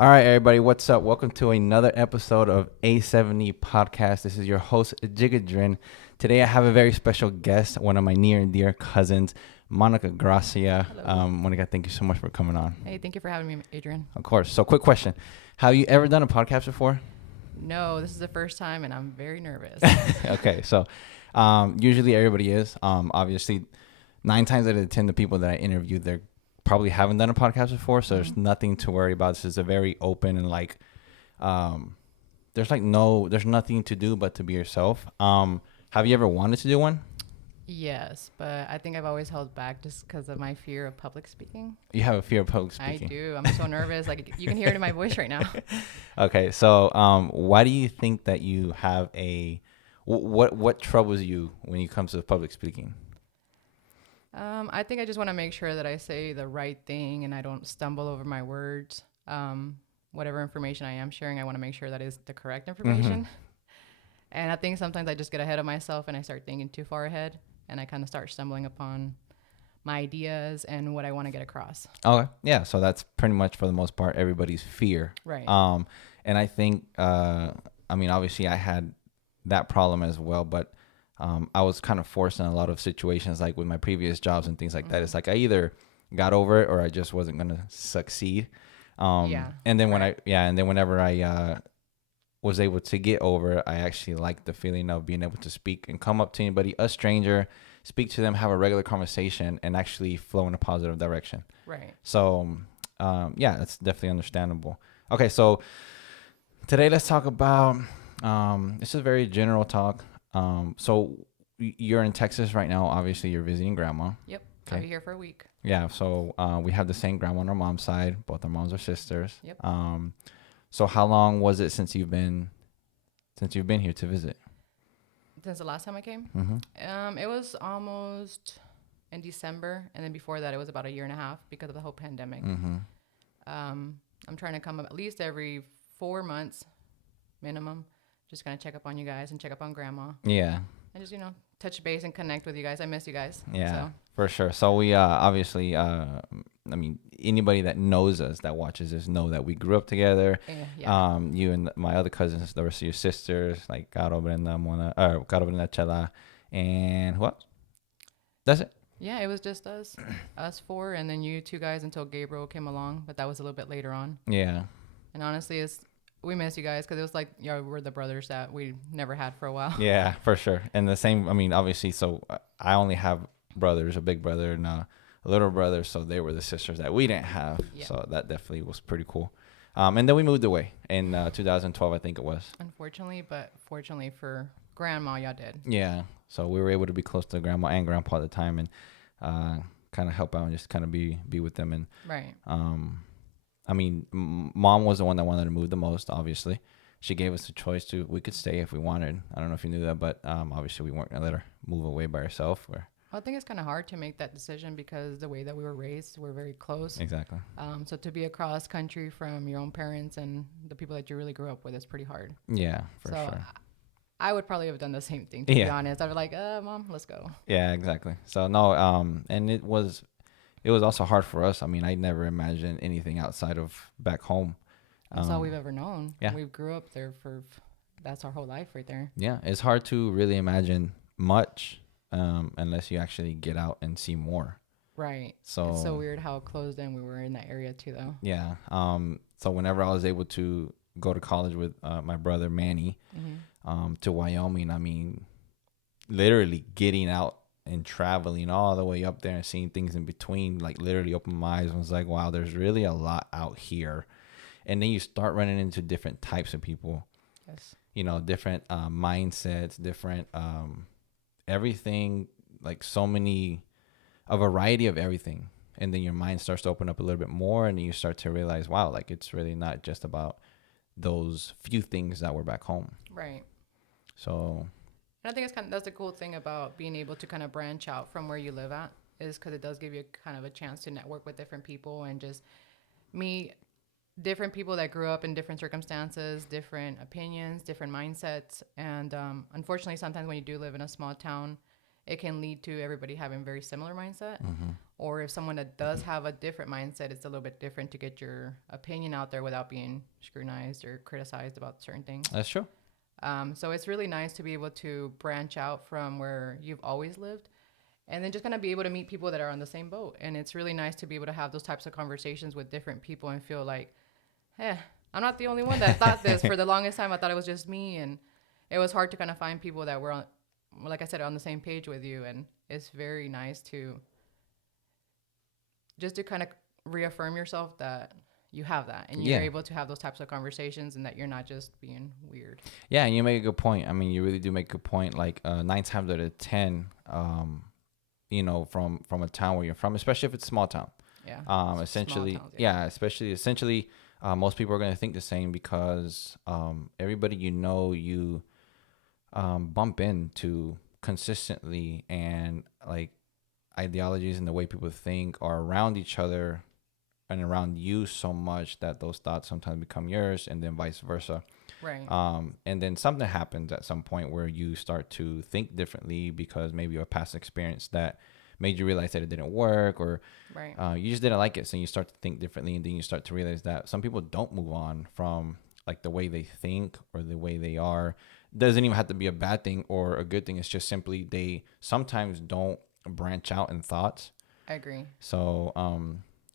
All right, everybody, what's up? Welcome to another episode of A7E podcast. This is your host, Jigadrin. Today, I have a very special guest, one of my near and dear cousins, Monica Gracia. Hello. Monica, thank you so much for coming on. Hey, thank you for having me, Adrian. Of course. So, quick question. Have you ever done a podcast before? No, this is the first time, and I'm very nervous. Okay, so usually everybody is. Obviously, 9 times out of 10, the people that I interviewed, they're probably haven't done a podcast before, so there's nothing to worry about. This is a very open and there's nothing to do but to be yourself. Have you ever wanted to do one? Yes, but I think I've always held back just because of my fear of public speaking. You have a fear of public speaking. I do. I'm so nervous. Like, you can hear it in my voice right now. Okay, so why do you think that you have what troubles you when it comes to public speaking? I think I just want to make sure that I say the right thing and I don't stumble over my words. Whatever information I am sharing, I want to make sure that is the correct information. And I think sometimes I just get ahead of myself and I start thinking too far ahead, and I kind of start stumbling upon my ideas and what I want to get across. Okay, yeah, so that's pretty much for the most part everybody's fear. Right. And I think, obviously I had that problem as well, but I was kind of forced in a lot of situations, like with my previous jobs and things like that. It's like I either got over it or I just wasn't going to succeed. And then whenever I was able to get over it, I actually liked the feeling of being able to speak and come up to anybody, a stranger, speak to them, have a regular conversation, and actually flow in a positive direction. Right. So, that's definitely understandable. Okay, so today let's talk about, this is a very general talk. So you're in Texas right now. Obviously, you're visiting grandma. Yep. Okay. I'll be here for a week. Yeah. So we have the same grandma on our mom's side. Both our moms are sisters. Yep. So how long was it since you've been here to visit? Since the last time I came? Mm-hmm. It was almost in December. And then before that, it was about a year and a half because of the whole pandemic. Mm-hmm. I'm trying to come at least every 4 months minimum. Just kind of check up on you guys and check up on grandma. Yeah. And just, touch base and connect with you guys. I miss you guys. Yeah, so. For sure. So we obviously, anybody that knows us, that watches us, know that we grew up together. Yeah. You and my other cousins, the rest of your sisters, like Caro, Brenda, Chela, and who else? That's it. Yeah, it was just us 4, and then you 2 guys until Gabriel came along, but that was a little bit later on. Yeah. And honestly, we miss you guys because it was like we're the brothers that we never had for a while. Yeah, for sure. And the same, obviously, so I only have brothers, a big brother and a little brother, so they were the sisters that we didn't have. Yeah. So that definitely was pretty cool. And then we moved away in 2012, I think it was. Unfortunately, but fortunately for grandma, y'all did. Yeah. So we were able to be close to grandma and grandpa at the time and kind of help out and just kind of be with them. And right. Mom was the one that wanted to move the most, obviously. She gave us the choice we could stay if we wanted. I don't know if you knew that, but obviously we weren't going to let her move away by herself. I think it's kind of hard to make that decision because the way that we were raised, we're very close. Exactly. So to be across country from your own parents and the people that you really grew up with is pretty hard. Yeah, for sure. I would probably have done the same thing, to be honest. I'd be like, Mom, let's go. Yeah, exactly. So, no, and it was also hard for us. I never imagined anything outside of back home. That's all we've ever known. Yeah. We grew up there that's our whole life right there. Yeah, it's hard to really imagine much unless you actually get out and see more. Right. So it's so weird how closed in we were in that area too, though. Yeah. So whenever I was able to go to college with my brother Manny to Wyoming, literally getting out and traveling all the way up there and seeing things in between, like literally opened my eyes and was like, wow, there's really a lot out here. And then you start running into different types of people. Yes. Different mindsets, different everything, like a variety of everything. And then your mind starts to open up a little bit more and you start to realize, wow, like it's really not just about those few things that were back home. Right. So. And I think that's the cool thing about being able to kind of branch out from where you live at is because it does give you kind of a chance to network with different people and just meet different people that grew up in different circumstances, different opinions, different mindsets. And unfortunately, sometimes when you do live in a small town, it can lead to everybody having very similar mindset Or if someone that does have a different mindset, it's a little bit different to get your opinion out there without being scrutinized or criticized about certain things. That's true. So it's really nice to be able to branch out from where you've always lived and then just kind of be able to meet people that are on the same boat. And it's really nice to be able to have those types of conversations with different people and feel like, hey, I'm not the only one that thought this. For the longest time, I thought it was just me. And it was hard to kind of find people that were, on, like I said, on the same page with you. And it's very nice to just to kind of reaffirm yourself that you have that and you're able to have those types of conversations and that you're not just being weird. Yeah, and you make a good point. I mean, you really do make a good point. Like 9 times out of 10, you know, from a town where you're from, especially if it's a small town. Yeah. Essentially, towns, essentially, most people are going to think the same because everybody you bump into consistently, and like ideologies and the way people think are around each other and around you so much that those thoughts sometimes become yours, and then vice versa. Right. And then something happens at some point where you start to think differently because maybe a past experience that made you realize that it didn't work, or you just didn't like it. So you start to think differently, and then you start to realize that some people don't move on from like the way they think or the way they are. Doesn't even have to be a bad thing or a good thing. It's just simply they sometimes don't branch out in thoughts. I agree. So,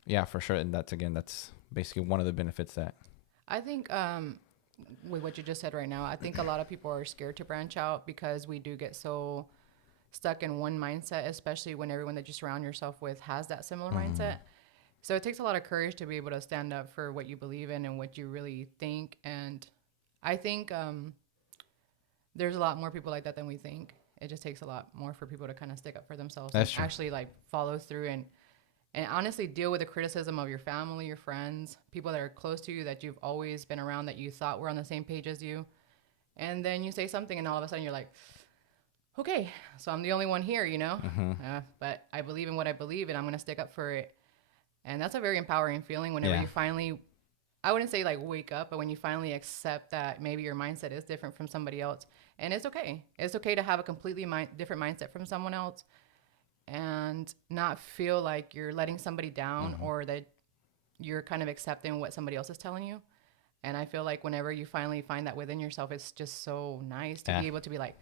yeah, for sure. And that's basically one of the benefits that I think with what you just said right now, I think a lot of people are scared to branch out because we do get so stuck in one mindset, especially when everyone that you surround yourself with has that similar mindset. So it takes a lot of courage to be able to stand up for what you believe in and what you really think. And I think there's a lot more people like that than we think. It just takes a lot more for people to kind of stick up for themselves. That's and true. Actually like follow through and honestly deal with the criticism of your family, your friends, people that are close to you that you've always been around that you thought were on the same page as you. And then you say something and all of a sudden you're like, okay, so I'm the only one here, you know? But I believe in what I believe and I'm going to stick up for it. And that's a very empowering feeling whenever you finally, I wouldn't say like wake up, but when you finally accept that maybe your mindset is different from somebody else. And it's okay. It's okay to have a completely different mindset from someone else and not feel like you're letting somebody down or that you're kind of accepting what somebody else is telling you. And I feel like whenever you finally find that within yourself, it's just so nice to be able to be like,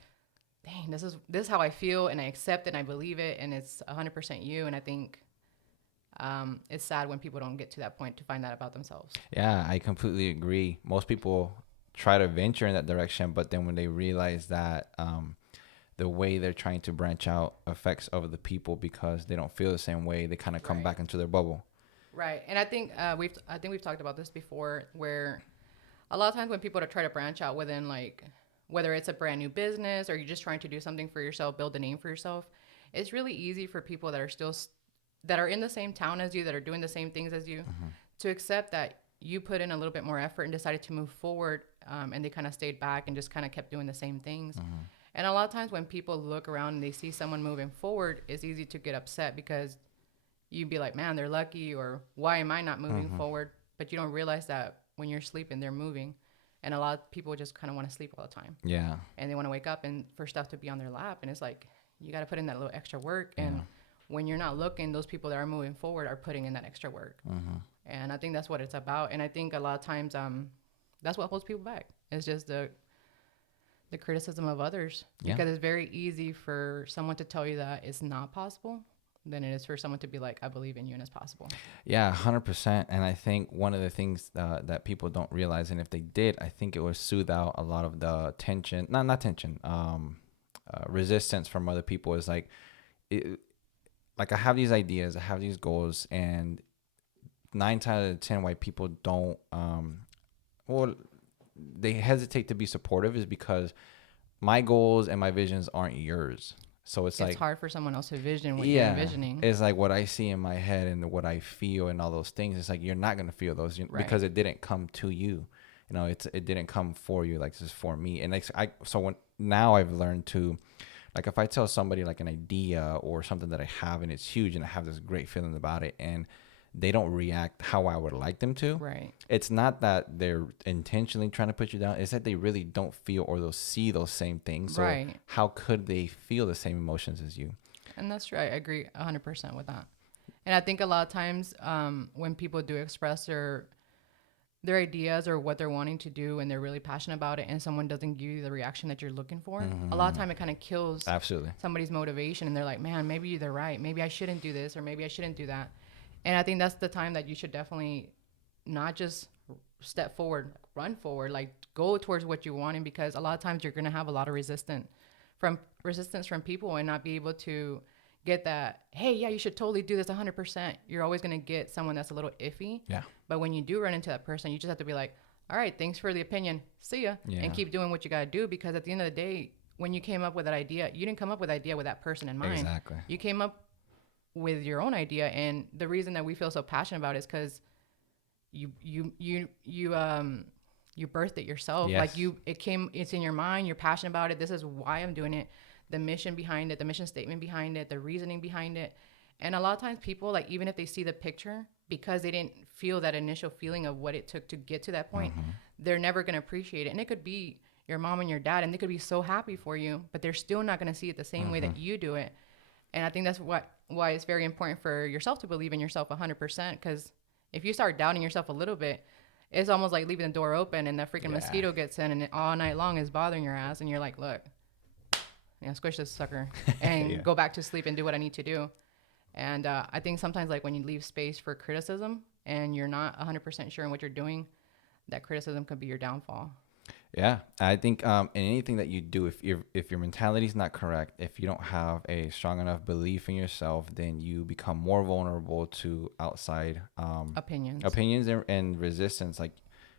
dang, this is how I feel and I accept it and I believe it and it's 100% you. And I think it's sad when people don't get to that point to find that about themselves. Yeah, I completely agree. Most people try to venture in that direction, but then when they realize that the way they're trying to branch out affects other people because they don't feel the same way, they kind of come back into their bubble. Right. And I think we've talked about this before, where a lot of times when people try to branch out within, like, whether it's a brand new business or you're just trying to do something for yourself, build a name for yourself, it's really easy for people that are still that are in the same town as you, that are doing the same things as you, to accept that you put in a little bit more effort and decided to move forward, and they kind of stayed back and just kind of kept doing the same things. And a lot of times when people look around and they see someone moving forward, it's easy to get upset because you'd be like, man, they're lucky, or why am I not moving forward? But you don't realize that when you're sleeping, they're moving. And a lot of people just kind of want to sleep all the time. Yeah. And they want to wake up and for stuff to be on their lap. And it's like, you got to put in that little extra work. And when you're not looking, those people that are moving forward are putting in that extra work. And I think that's what it's about. And I think a lot of times that's what holds people back. It's just the criticism of others. Because it's very easy for someone to tell you that it's not possible than it is for someone to be like, I believe in you and it's possible. Yeah, 100%. And I think one of the things that people don't realize, and if they did, I think it would soothe out a lot of the tension, not tension, resistance from other people. Is like, like I have these ideas, I have these goals, and 9 times out of 10 why people don't, they hesitate to be supportive is because my goals and my visions aren't yours. So it's like hard for someone else to vision what you're envisioning. It's like what I see in my head and what I feel and all those things. It's like you're not gonna feel those because it didn't come to you. You know, it didn't come for you. Like, this is for me. And like now I've learned to, like, if I tell somebody like an idea or something that I have and it's huge and I have this great feeling about it and they don't react how I would like them to. Right. It's not that they're intentionally trying to put you down. It's that they really don't feel or they'll see those same things. So how could they feel the same emotions as you? And that's true. I agree 100% with that. And I think a lot of times when people do express their ideas or what they're wanting to do and they're really passionate about it and someone doesn't give you the reaction that you're looking for, a lot of time it kind of kills Absolutely. somebody's motivation and they're like, man, maybe they're right. Maybe I shouldn't do this or maybe I shouldn't do that. And I think that's the time that you should definitely not just step forward, run forward, like go towards what you want. And because a lot of times you're going to have a lot of resistance from people and not be able to get that, hey, yeah, you should totally do this 100%. You're always going to get someone that's a little iffy. Yeah. But when you do run into that person, you just have to be like, all right, thanks for the opinion. See ya. Yeah. And keep doing what you got to do. Because at the end of the day, when you came up with that idea, you didn't come up with the idea with that person in mind. Exactly. You came up with your own idea. And the reason that we feel so passionate about it is because you birthed it yourself. Yes. Like it's in your mind. You're passionate about it. This is why I'm doing it. The mission behind it, the mission statement behind it, the reasoning behind it. And a lot of times people, like, even if they see the picture, because they didn't feel that initial feeling of what it took to get to that point, they're never going to appreciate it. And it could be your mom and your dad, and they could be so happy for you, but they're still not going to see it the same way that you do it. And I think that's why it's very important for yourself to believe in yourself 100%. Because if you start doubting yourself a little bit, it's almost like leaving the door open and that freaking mosquito gets in and it all night long is bothering your ass. And you're like, look, squish this sucker and go back to sleep and do what I need to do. And I think sometimes, like, when you leave space for criticism and you're not 100% sure in what you're doing, that criticism could be your downfall. Yeah, I think in anything that you do, if your mentality is not correct, if you don't have a strong enough belief in yourself, then you become more vulnerable to outside opinions and resistance. Like,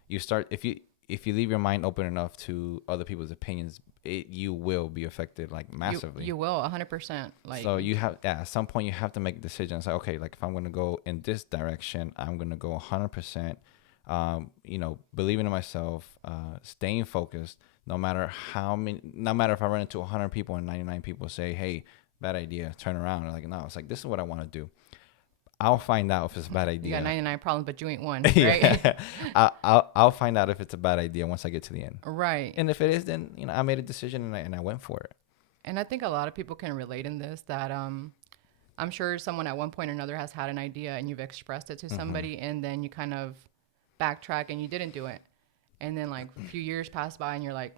you start, if you leave your mind open enough to other people's opinions, you will be affected, like, massively. You will 100%. Like, so you have, at some point you have to make decisions. Like, okay, like, if I'm going to go in this direction, I'm going to go 100%. Believing in myself, staying focused, no matter if I run into 100 people and 99 people say, hey, bad idea, turn around. Like, no, it's like, this is what I want to do. I'll find out if it's a bad idea. You got 99 problems, but you ain't one, right? I'll find out if it's a bad idea once I get to the end. Right. And if it is, then, I made a decision and I went for it. And I think a lot of people can relate in this, that I'm sure someone at one point or another has had an idea and you've expressed it to somebody and then you kind of backtrack and you didn't do it. And then, like, a few years pass by and you're like,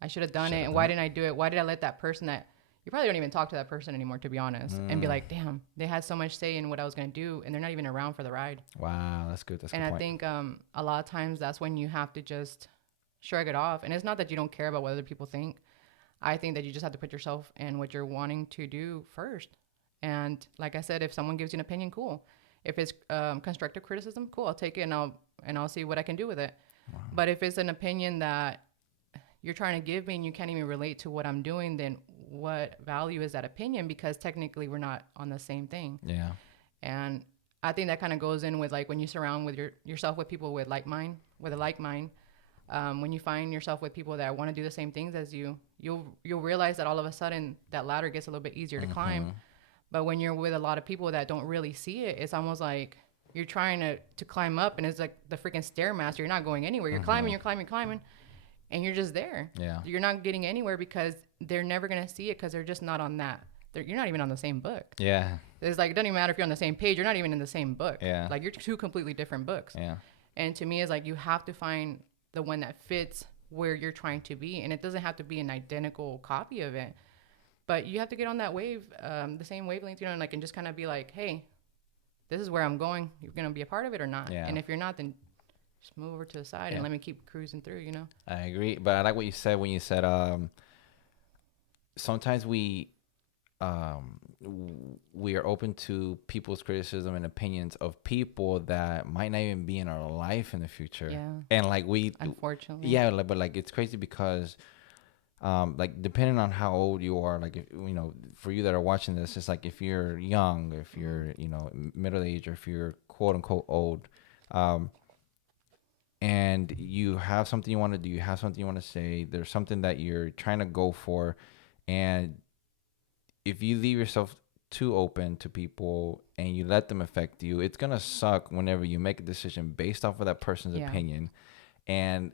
I should have done it. And why didn't I do it? Why did I let that person that you probably don't even talk to that person anymore, to be honest, and be like, damn, they had so much say in what I was going to do and they're not even around for the ride. Wow, that's good. That's a good point. I think a lot of times that's when you have to just shrug it off. And it's not that you don't care about what other people think. I think that you just have to put yourself and what you're wanting to do first. And like I said, if someone gives you an opinion, cool. If it's constructive criticism, cool, I'll take it and I'll see what I can do with it. Wow. But if it's an opinion that you're trying to give me and you can't even relate to what I'm doing, then what value is that opinion? Because technically we're not on the same thing. Yeah. And I think that kind of goes in with, like, when you surround with yourself with people with a like mind, when you find yourself with people that want to do the same things as you, you'll realize that all of a sudden that ladder gets a little bit easier to climb. But when you're with a lot of people that don't really see it, it's almost like you're trying to climb up and it's like the freaking Stairmaster. You're not going anywhere. You're climbing, and you're just there. Yeah. You're not getting anywhere because they're never going to see it because they're just not on that. You're not even on the same book. Yeah. It's like, it doesn't even matter if you're on the same page. You're not even in the same book. Yeah. Like, you're two completely different books. Yeah. And to me, it's like you have to find the one that fits where you're trying to be. And it doesn't have to be an identical copy of it. But you have to get on that wave, the same wavelength, and just kind of be like, hey, this is where I'm going. You're going to be a part of it or not? Yeah. And if you're not, then just move over to the side and let me keep cruising through, I agree. But I like what you said when you said sometimes we are open to people's criticism and opinions of people that might not even be in our life in the future. Yeah. And, like, unfortunately. Yeah, but, like, it's crazy because like, depending on how old you are, like, if, for you that are watching this, it's like, if you're young, if you're, middle age, or if you're quote unquote old, and you have something you want to do, you have something you want to say, there's something that you're trying to go for, and if you leave yourself too open to people and you let them affect you, it's gonna suck whenever you make a decision based off of that person's opinion. And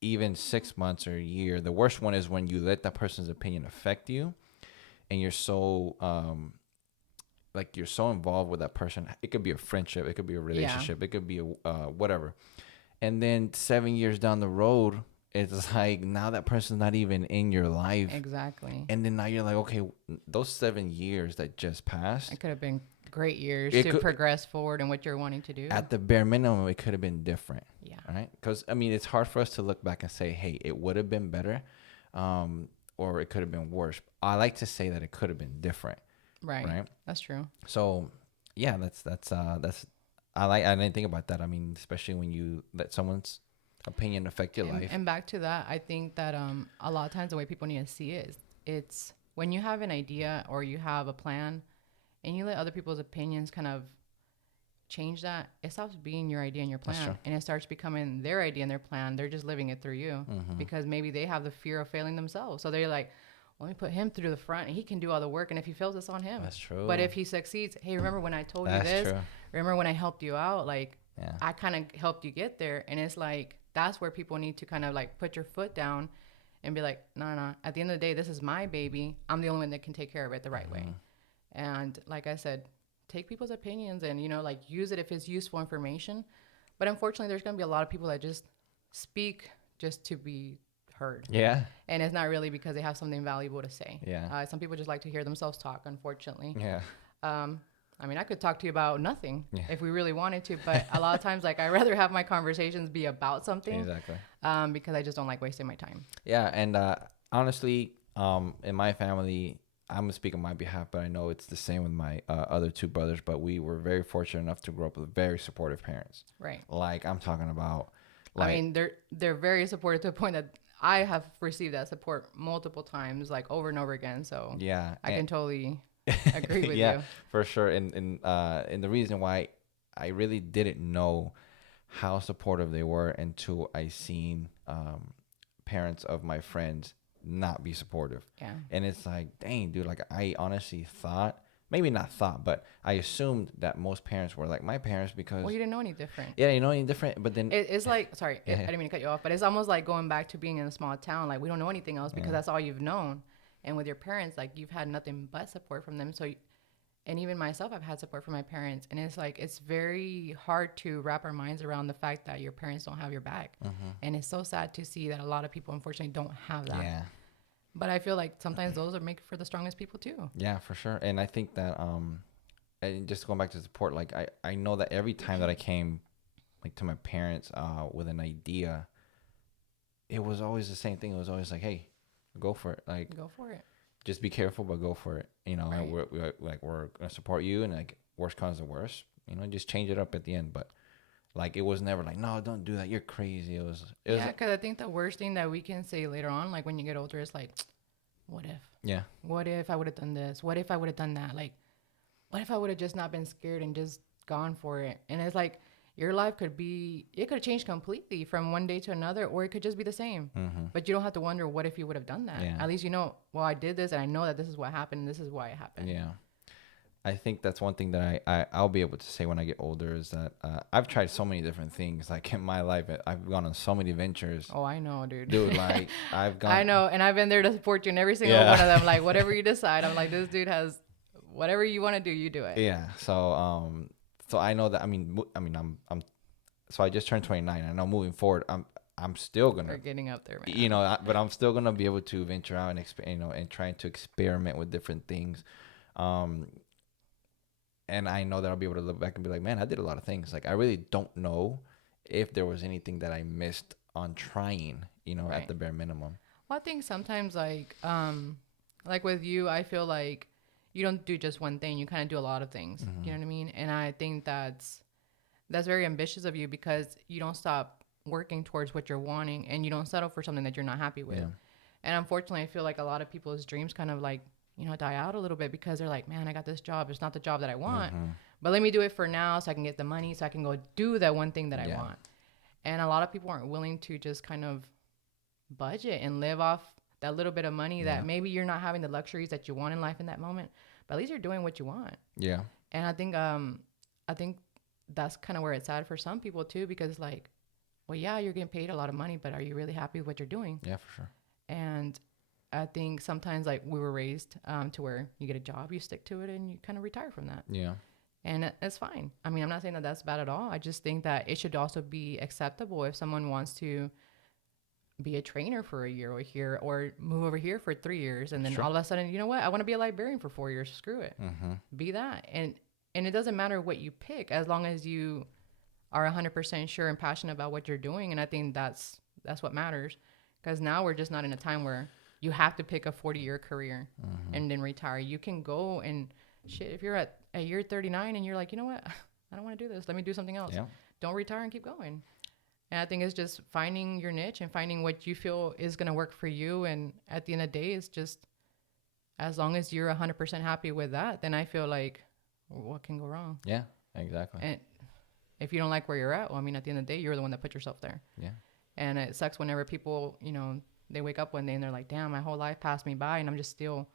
even 6 months or a year, the worst one is when you let that person's opinion affect you and you're so like you're so involved with that person. It could be a friendship, it could be a relationship, it could be a whatever. And then 7 years down the road, it's like now that person's not even in your life. Exactly. And then now you're like, okay, those 7 years that just passed, It could have been great years It to could- progress forward in what you're wanting to do. at the bare minimum, it could have been different. Yeah. Right? Because I mean, it's hard for us to look back and say, hey, it would have been better, or it could have been worse. I like to say that it could have been different. Right. Right. That's true. So yeah, that's I didn't think about that. I mean, especially when you let someone's opinion affect your life. And back to that, I think that a lot of times the way people need to see it is it's when you have an idea or you have a plan and you let other people's opinions kind of change that, it stops being your idea and your plan and it starts becoming their idea and their plan. They're just living it through you because maybe they have the fear of failing themselves. So they're like, let me put him through the front and he can do all the work. And if he fails, it's on him. That's true. But if he succeeds, hey, remember when I told That's you this? true. Remember when I helped you out? Like, Yeah. I kind of helped you get there. And it's like, that's where people need to kind of like put your foot down and be like, no. At the end of the day, this is my baby. I'm the only one that can take care of it the right way. And like I said, take people's opinions and, you know, like use it if it's useful information. But unfortunately, there's going to be a lot of people that just speak just to be heard. Yeah. And it's not really because they have something valuable to say. Yeah. Some people just like to hear themselves talk, unfortunately. Yeah. I mean, I could talk to you about nothing if we really wanted to, but a lot of times, like, I'd rather have my conversations be about something. Exactly. Because I just don't like wasting my time. Yeah, and honestly, in my family, I'm gonna speak on my behalf, but I know it's the same with my other two brothers. But we were very fortunate enough to grow up with very supportive parents. Right. Like I'm talking about. Like, I mean, they're very supportive to the point that I have received that support multiple times, like over and over again. So yeah, I can totally agree with yeah, you. for sure. And the reason why I really didn't know how supportive they were until I seen parents of my friends not be supportive. Yeah. And it's like, dang, dude, like I honestly thought, maybe not thought, but I assumed that most parents were like my parents because Well, you didn't know any different. yeah, you know, any different, but then It's like, sorry, Yeah. I didn't mean to cut you off, but it's almost like going back to being in a small town. Like, we don't know anything else because that's all you've known. And with your parents, like, you've had nothing but support from them. So, and even myself, I've had support from my parents. And it's like, it's very hard to wrap our minds around the fact that your parents don't have your back. And it's so sad to see that a lot of people, unfortunately, don't have that. yeah. But I feel like sometimes those are make for the strongest people, too. Yeah, for sure. And I think that and just going back to support, like I know that every time that I came like to my parents with an idea, it was always the same thing. It was always like, hey, go for it. Like, Go for it. just be careful, but go for it. You know, Right. we're gonna support you, and like worst comes to worst, you know, just change it up at the end. But like it was never like, no, don't do that. You're crazy. It was Yeah, because I think the worst thing that we can say later on, like when you get older, is like, what if? yeah, What if I would have done this? What if I would have done that? Like, what if I would have just not been scared and just gone for it? And it's like your life it could have changed completely from one day to another, or it could just be the same. But you don't have to wonder what if you would have done that. Yeah. At least you know, well, I did this and I know that this is what happened and this is why it happened. yeah. I think that's one thing that I'll be able to say when I get older is that I've tried so many different things. Like in my life, I've gone on so many ventures. Oh, I know, dude. Dude, like I've gone. I know, and I've been there to support you in every single one of them. Like, whatever you decide, I'm like, this dude has whatever you want to do, you do it. Yeah. So so I know that. I'm. So I just turned 29. I know moving forward, I'm still gonna. We're getting up there, man. You know, but I'm still gonna be able to venture out and and trying to experiment with different things. And I know that I'll be able to look back and be like, man, I did a lot of things. Like I really don't know if there was anything that I missed on trying. You know, Right. at the bare minimum. Well, I think sometimes like with you, I feel like you don't do just one thing. You kind of do a lot of things. You know what I mean? And I think that's very ambitious of you because you don't stop working towards what you're wanting and you don't settle for something that you're not happy with. Yeah. And unfortunately, I feel like a lot of people's dreams kind of like, you know, die out a little bit because they're like, man, I got this job. It's not the job that I want, but let me do it for now so I can get the money so I can go do that one thing that I want. And a lot of people aren't willing to just kind of budget and live off that little bit of money that maybe you're not having the luxuries that you want in life in that moment, but at least you're doing what you want. Yeah. And I think that's kind of where it's sad for some people too, because like, well, yeah, you're getting paid a lot of money, but are you really happy with what you're doing? Yeah, for sure. And I think sometimes like we were raised to where you get a job, you stick to it, and you kind of retire from that. Yeah. And it's fine. I mean, I'm not saying that that's bad at all. I just think that it should also be acceptable if someone wants to be a trainer for a year over here or move over here for 3 years. And then Sure. all of a sudden, you know what? I want to be a librarian for 4 years. Screw it. Mm-hmm. Be that. And it doesn't matter what you pick as long as you are 100% sure and passionate about what you're doing. And I think that's what matters, because now we're just not in a time where you have to pick a 40-year career and then retire. You can go and shit. If you're at year 39 and you're like, you know what? I don't want to do this. Let me do something else. Yeah. Don't retire and keep going. And I think it's just finding your niche and finding what you feel is going to work for you. And at the end of the day, it's just as long as you're 100% happy with that, then I feel like what can go wrong? Yeah, exactly. And if you don't like where you're at, well, I mean, at the end of the day, you're the one that put yourself there. Yeah. And it sucks whenever people, you know, they wake up one day and they're like, damn, my whole life passed me by and I'm just still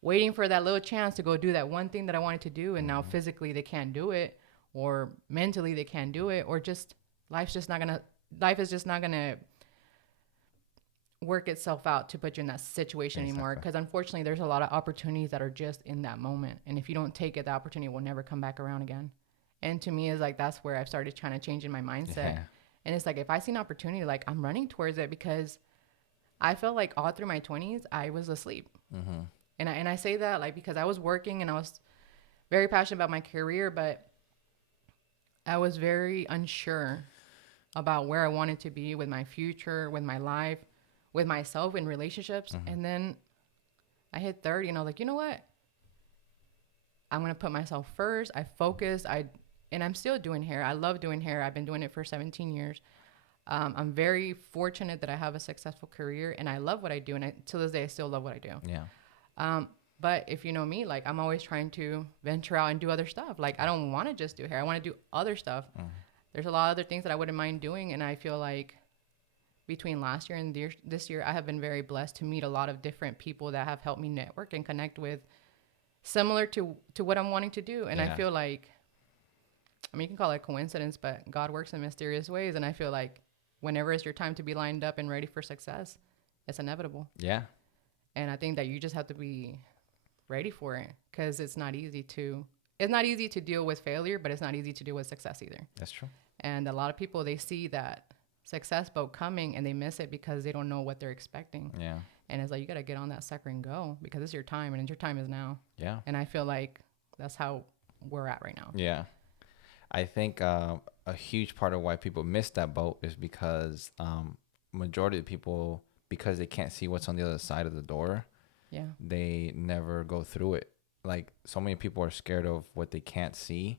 waiting for that little chance to go do that one thing that I wanted to do. And now physically they can't do it, or mentally they can't do it, or just life is just not going to work itself out to put you in that situation anymore. Because unfortunately, there's a lot of opportunities that are just in that moment. And if you don't take it, the opportunity will never come back around again. And to me, it's like, that's where I've started trying to change in my mindset. Yeah. And it's like, if I see an opportunity, like I'm running towards it, because I felt like all through my 20s, I was asleep. Mm-hmm. And I say that like because I was working and I was very passionate about my career, but I was very unsure about where I wanted to be with my future, with my life, with myself, in relationships. Mm-hmm. And then I hit 30 and I was like, you know what? I'm going to put myself first. I focused. And I'm still doing hair. I love doing hair. I've been doing it for 17 years. I'm very fortunate that I have a successful career and I love what I do. And to this day, I still love what I do. Yeah. But if you know me, like I'm always trying to venture out and do other stuff. Like I don't want to just do hair. I want to do other stuff. Mm-hmm. There's a lot of other things that I wouldn't mind doing. And I feel like between last year and this year, I have been very blessed to meet a lot of different people that have helped me network and connect with similar to what I'm wanting to do. And I feel like, I mean, you can call it coincidence, but God works in mysterious ways. And I feel like whenever it's your time to be lined up and ready for success, it's inevitable. Yeah. And I think that you just have to be ready for it, because it's not easy to deal with failure, but it's not easy to deal with success either. That's true. And a lot of people, they see that success boat coming and they miss it because they don't know what they're expecting. Yeah. And it's like, you got to get on that sucker and go, because it's your time, and your time is now. Yeah. And I feel like that's how we're at right now. Yeah. I think a huge part of why people miss that boat is because majority of people, because they can't see what's on the other side of the door, they never go through it. Like, so many people are scared of what they can't see,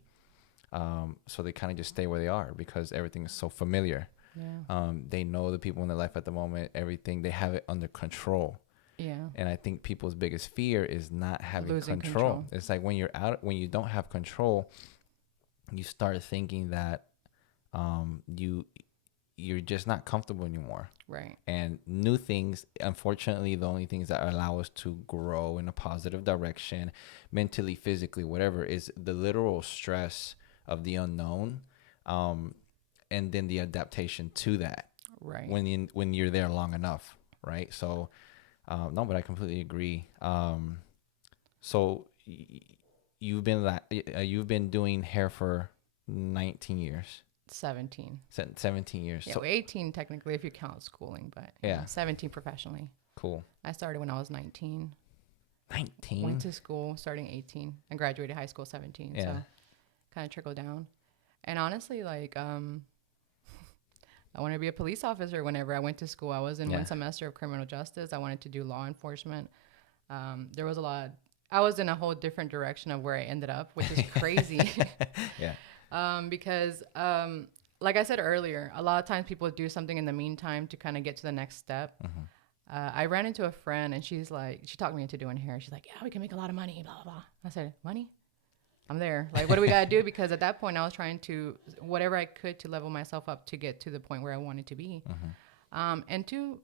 so they kind of just stay where they are because everything is so familiar. Yeah. They know the people in their life at the moment, everything, they have it under control. Yeah. And I think people's biggest fear is not having losing control. It's like when you don't have control, you start thinking that you're just not comfortable anymore. Right. And new things, unfortunately, the only things that allow us to grow in a positive direction, mentally, physically, whatever, is the literal stress of the unknown, and then the adaptation to that. Right. When you're there long enough, right? So, no, but I completely agree. So you've been doing hair for 19 years. 17 years. Yeah, so 18 technically if you count schooling, but 17 professionally. Cool. I started when I was 19. 19? Went to school starting 18. I graduated high school 17. Yeah. So kind of trickled down. And honestly, like, I wanted to be a police officer whenever I went to school. I was in one semester of criminal justice. I wanted to do law enforcement. There was a lot. I was in a whole different direction of where I ended up, which is crazy. Yeah. Because, like I said earlier, a lot of times people do something in the meantime to kind of get to the next step. Mm-hmm. I ran into a friend and she talked me into doing hair. She's like, yeah, we can make a lot of money, blah, blah, blah. I said, money? I'm there. Like, what do we got to do? Because at that point I was trying to, whatever I could to level myself up to get to the point where I wanted to be. Mm-hmm. And two,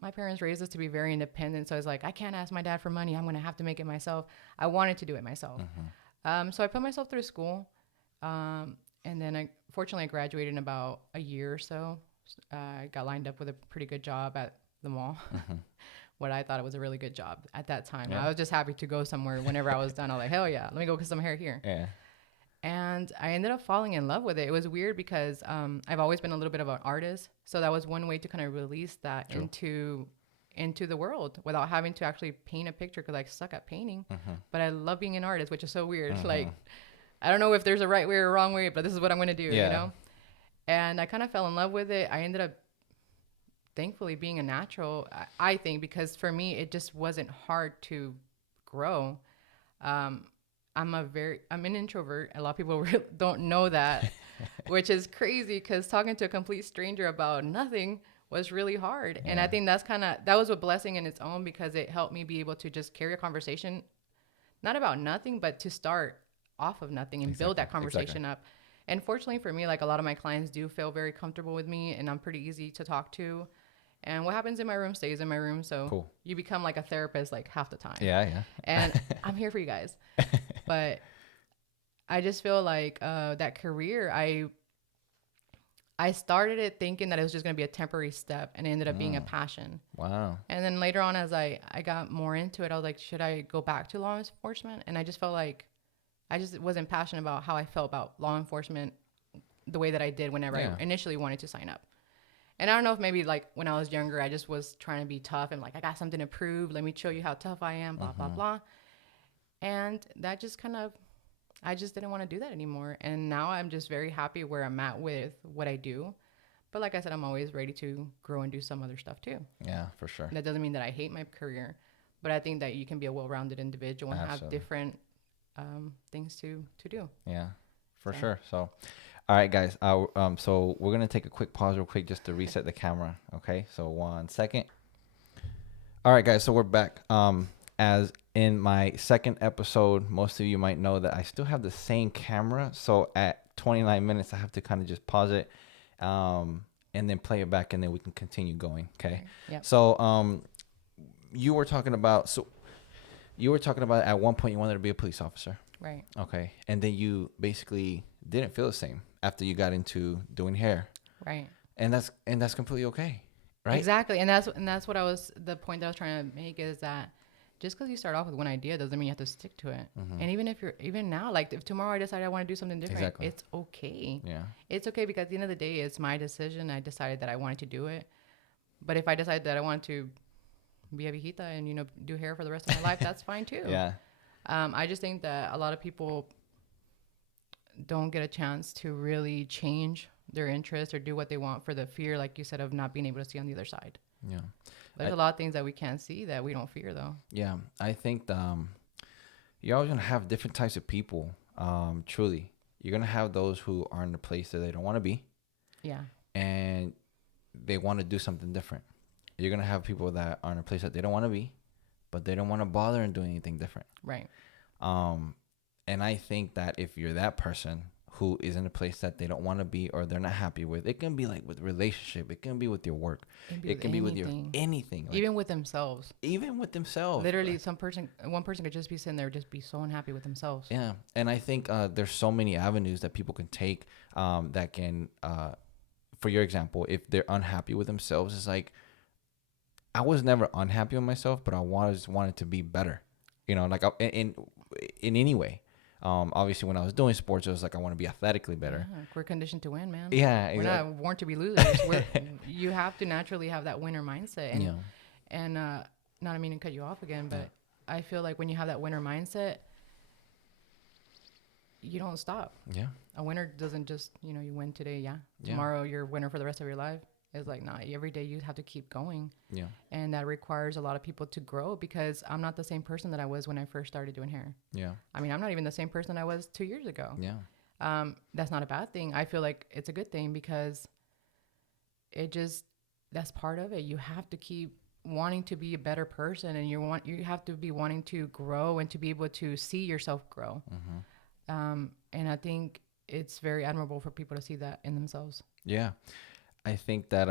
my parents raised us to be very independent. So I was like, I can't ask my dad for money. I'm going to have to make it myself. I wanted to do it myself. Mm-hmm. So I put myself through school. And then I graduated in about a year or so. I got lined up with a pretty good job at the mall, what I thought was a really good job at that time. Yeah. I was just happy to go somewhere whenever I was done. I was like, hell yeah, let me go cut some hair here. Yeah. And I ended up falling in love with it. It was weird because I've always been a little bit of an artist. So that was one way to kind of release that into the world without having to actually paint a picture, because I suck at painting. But I love being an artist, which is so weird. Like, I don't know if there's a right way or a wrong way, but this is what I'm going to do, you know? And I kind of fell in love with it. I ended up, thankfully, being a natural, I think, because for me, it just wasn't hard to grow. I'm an introvert. A lot of people don't know that, which is crazy, because talking to a complete stranger about nothing was really hard. And I think that was a blessing in its own, because it helped me be able to just carry a conversation, not about nothing, but to start off of nothing and build that conversation up. And fortunately for me, like, a lot of my clients do feel very comfortable with me, and I'm pretty easy to talk to. And what happens in my room stays in my room. So you become like a therapist like half the time. Yeah. And I'm here for you guys. But I just feel like that career, I started it thinking that it was just going to be a temporary step, and it ended up being a passion. Wow. And then later on, as I got more into it, I was like, should I go back to law enforcement? And I just felt like I just wasn't passionate about how I felt about law enforcement the way that I did whenever I initially wanted to sign up. And I don't know if maybe like when I was younger, I just was trying to be tough and like, I got something to prove. Let me show you how tough I am, blah, blah, blah. And that just I just didn't want to do that anymore. And now I'm just very happy where I'm at with what I do. But like I said, I'm always ready to grow and do some other stuff too. Yeah, for sure. That doesn't mean that I hate my career, but I think that you can be a well-rounded individual and have different things to do. Yeah, for sure. So, all right, guys. So we're gonna take a quick pause, real quick, just to reset the camera. Okay, so 1 second. All right, guys. So we're back. As in my second episode, most of you might know that I still have the same camera. So at 29 minutes, I have to kind of just pause it, and then play it back, and then we can continue going. Okay. Yep. So you were talking about at one point you wanted to be a police officer. Right. Okay. And then you basically didn't feel the same after you got into doing hair. Right. And that's completely okay. Right. Exactly. And that's what the point that I was trying to make is that just because you start off with one idea doesn't mean you have to stick to it. And even now, like if tomorrow I decide I want to do something different, it's okay. Yeah. It's okay, because at the end of the day, it's my decision. I decided that I wanted to do it. But if I decide that I want to be a viejita and, do hair for the rest of my life, that's fine too. Yeah. I just think that a lot of people don't get a chance to really change their interests or do what they want for the fear, like you said, of not being able to see on the other side. Yeah. There's a lot of things that we can't see that we don't fear, though. Yeah. I think you're always going to have different types of people. Truly. You're going to have those who are in a place that they don't want to be. Yeah. And they want to do something different. You're going to have people that are in a place that they don't want to be, but they don't want to bother and do anything different. Right. And I think that if you're that person who is in a place that they don't want to be or they're not happy with, it can be like with relationship, it can be with your work, it can be with your anything. Like, even with themselves. Literally, one person could just be sitting there, just be so unhappy with themselves. Yeah. And I think there's so many avenues that people can take that can, for your example, if they're unhappy with themselves, it's like, I was never unhappy with myself, but I wanted to be better, like in any way. Obviously, when I was doing sports, it was like I want to be athletically better. Yeah, we're conditioned to win, man. Yeah, exactly. We're not born to be losers. You have to naturally have that winner mindset. And not I mean to cut you off again, but I feel like when you have that winner mindset, you don't stop. Yeah. A winner doesn't just you win today. Yeah. Tomorrow you're a winner for the rest of your life. It's like, nah, every day you have to keep going. Yeah. And that requires a lot of people to grow, because I'm not the same person that I was when I first started doing hair. Yeah. I mean, I'm not even the same person I was 2 years ago. Yeah. That's not a bad thing. I feel like it's a good thing, because that's part of it. You have to keep wanting to be a better person, and you have to be wanting to grow and to be able to see yourself grow. Mm-hmm. And I think it's very admirable for people to see that in themselves. Yeah. I think that,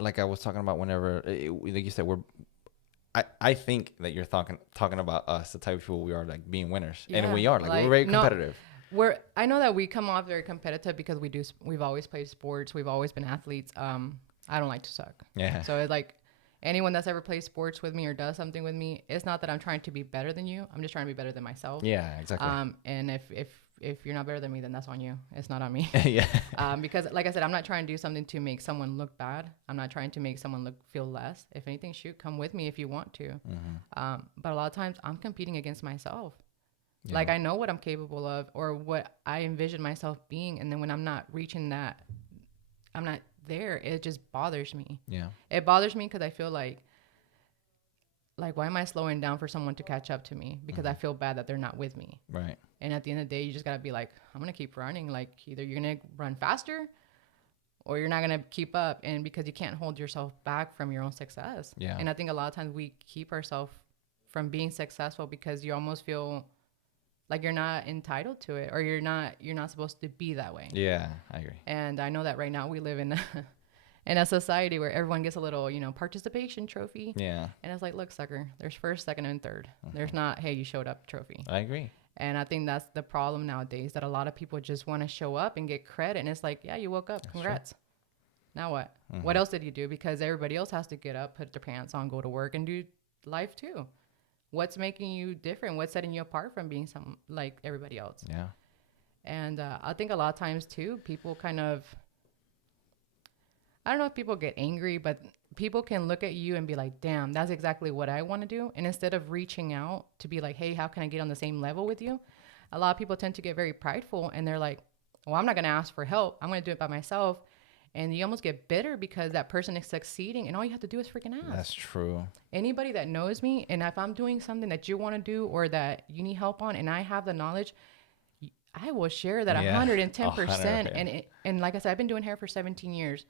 like I was talking about whenever, like you said, I think that you're talking about us, the type of people we are, like being winners. Yeah, and we are, like we're very competitive. I know that we come off very competitive because we've always played sports. We've always been athletes. I don't like to suck. Yeah. So it's like, anyone that's ever played sports with me or does something with me, it's not that I'm trying to be better than you. I'm just trying to be better than myself. Yeah, exactly. And if you're not better than me, then that's on you. It's not on me. Yeah. Because like I said, I'm not trying to do something to make someone look bad. I'm not trying to make someone feel less. If anything, shoot, come with me if you want to. But a lot of times I'm competing against myself. Yeah. Like I know what I'm capable of or what I envision myself being. And then when I'm not reaching that, I'm not there. It just bothers me. Yeah. It bothers me because I feel like, why am I slowing down for someone to catch up to me? Because I feel bad that they're not with me. Right. And at the end of the day, you just got to be like, I'm going to keep running. Like either you're going to run faster or you're not going to keep up. And because you can't hold yourself back from your own success. Yeah. And I think a lot of times we keep ourselves from being successful because you almost feel like you're not entitled to it or you're not supposed to be that way. Yeah, I agree. And I know that right now we live in in a society where everyone gets a little, participation trophy. Yeah. And it's like, look, sucker, there's first, second, and third. There's not, hey, you showed up trophy. I agree. And I think that's the problem nowadays, that a lot of people just want to show up and get credit. And it's like, yeah, you woke up. Congrats. True. Now what? What else did you do? Because everybody else has to get up, put their pants on, go to work, and do life too. What's making you different? What's setting you apart from being some like everybody else? Yeah. And I think a lot of times too, people kind of, I don't know if people get angry, but people can look at you and be like, damn, that's exactly what I want to do. And instead of reaching out to be like, hey, how can I get on the same level with you? A lot of people tend to get very prideful and they're like, well, I'm not going to ask for help. I'm going to do it by myself. And you almost get bitter because that person is succeeding and all you have to do is freaking ask. That's true. Anybody that knows me, and if I'm doing something that you want to do or that you need help on and I have the knowledge, I will share that 110%. And like I said, I've been doing hair for 17 years.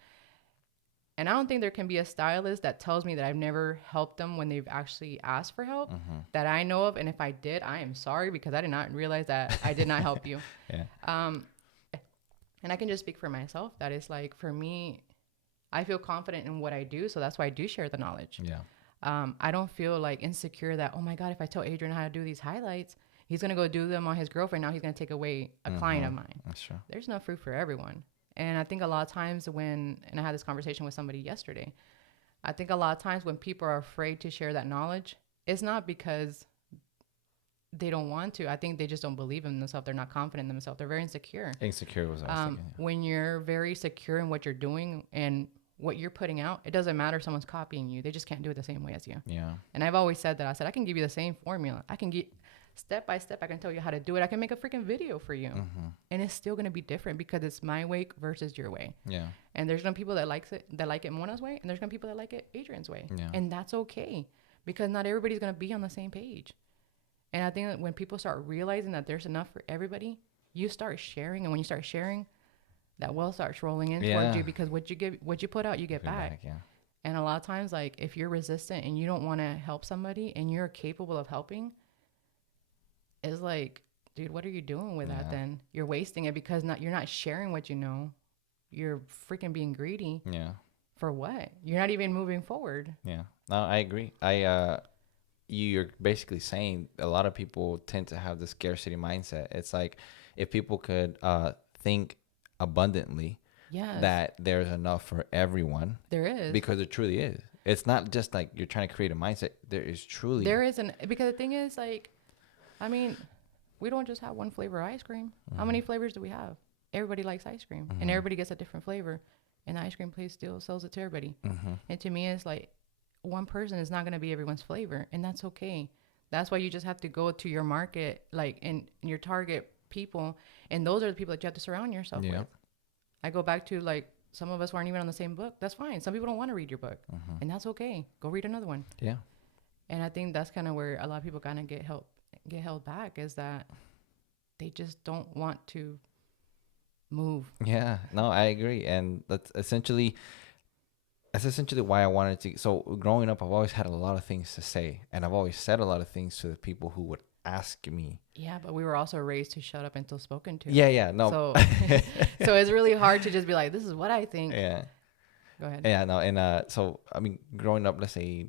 And I don't think there can be a stylist that tells me that I've never helped them when they've actually asked for help that I know of. And if I did, I am sorry because I did not realize that I did not help you. Yeah. And I can just speak for myself. That is like, for me, I feel confident in what I do. So that's why I do share the knowledge. Yeah. I don't feel like insecure that, oh my God, if I tell Adrian how to do these highlights, he's going to go do them on his girlfriend. Now he's going to take away a client of mine. That's true. There's no fruit for everyone. And I think a lot of times and I had this conversation with somebody yesterday, I think a lot of times when people are afraid to share that knowledge, it's not because they don't want to. I think they just don't believe in themselves. They're not confident in themselves. They're very insecure. Insecure was what I was thinking. Yeah. When you're very secure in what you're doing and what you're putting out, it doesn't matter if someone's copying you. They just can't do it the same way as you. Yeah. And I've always said that. I said, I can give you the same formula. I can get step by step. I can tell you how to do it. I can make a freaking video for you. And it's still going to be different because it's my way versus your way. Yeah. And there's going to be people that like it Mona's way, and there's going to be people that like it Adrian's way. Yeah. And that's okay because not everybody's going to be on the same page. And I think that when people start realizing that there's enough for everybody, you start sharing. And when you start sharing, that well starts rolling in towards you because what you put out, you get back. Yeah. And a lot of times, like if you're resistant and you don't want to help somebody and you're capable of helping, it's like, dude, what are you doing with that then? You're wasting it because you're not sharing what you know. You're freaking being greedy. Yeah. For what? You're not even moving forward. Yeah. No, I agree. You're basically saying a lot of people tend to have the scarcity mindset. It's like if people could think abundantly that there's enough for everyone. There is. Because it truly is. It's not just like you're trying to create a mindset. There isn't. Because the thing is, like, I mean, we don't just have one flavor of ice cream. How many flavors do we have? Everybody likes ice cream. And everybody gets a different flavor. And the ice cream place still sells it to everybody. And to me, it's like, one person is not going to be everyone's flavor, and that's okay. That's why you just have to go to your market, like in your target people, and those are the people that you have to surround yourself with. I go back to like some of us weren't even on the same book. That's fine. Some people don't want to read your book, and that's okay. Go read another one. Yeah. And I think that's kind of where a lot of people kind of get held back, is that they just don't want to move. Yeah. No, I agree, and that's essentially why I wanted to. So growing up, I've always had a lot of things to say, and I've always said a lot of things to the people who would ask me. Yeah, but we were also raised to shut up until spoken to. Yeah, no. So, so it's really hard to just be like, this is what I think. Yeah. Go ahead. Yeah, no, and so I mean, growing up, let's say,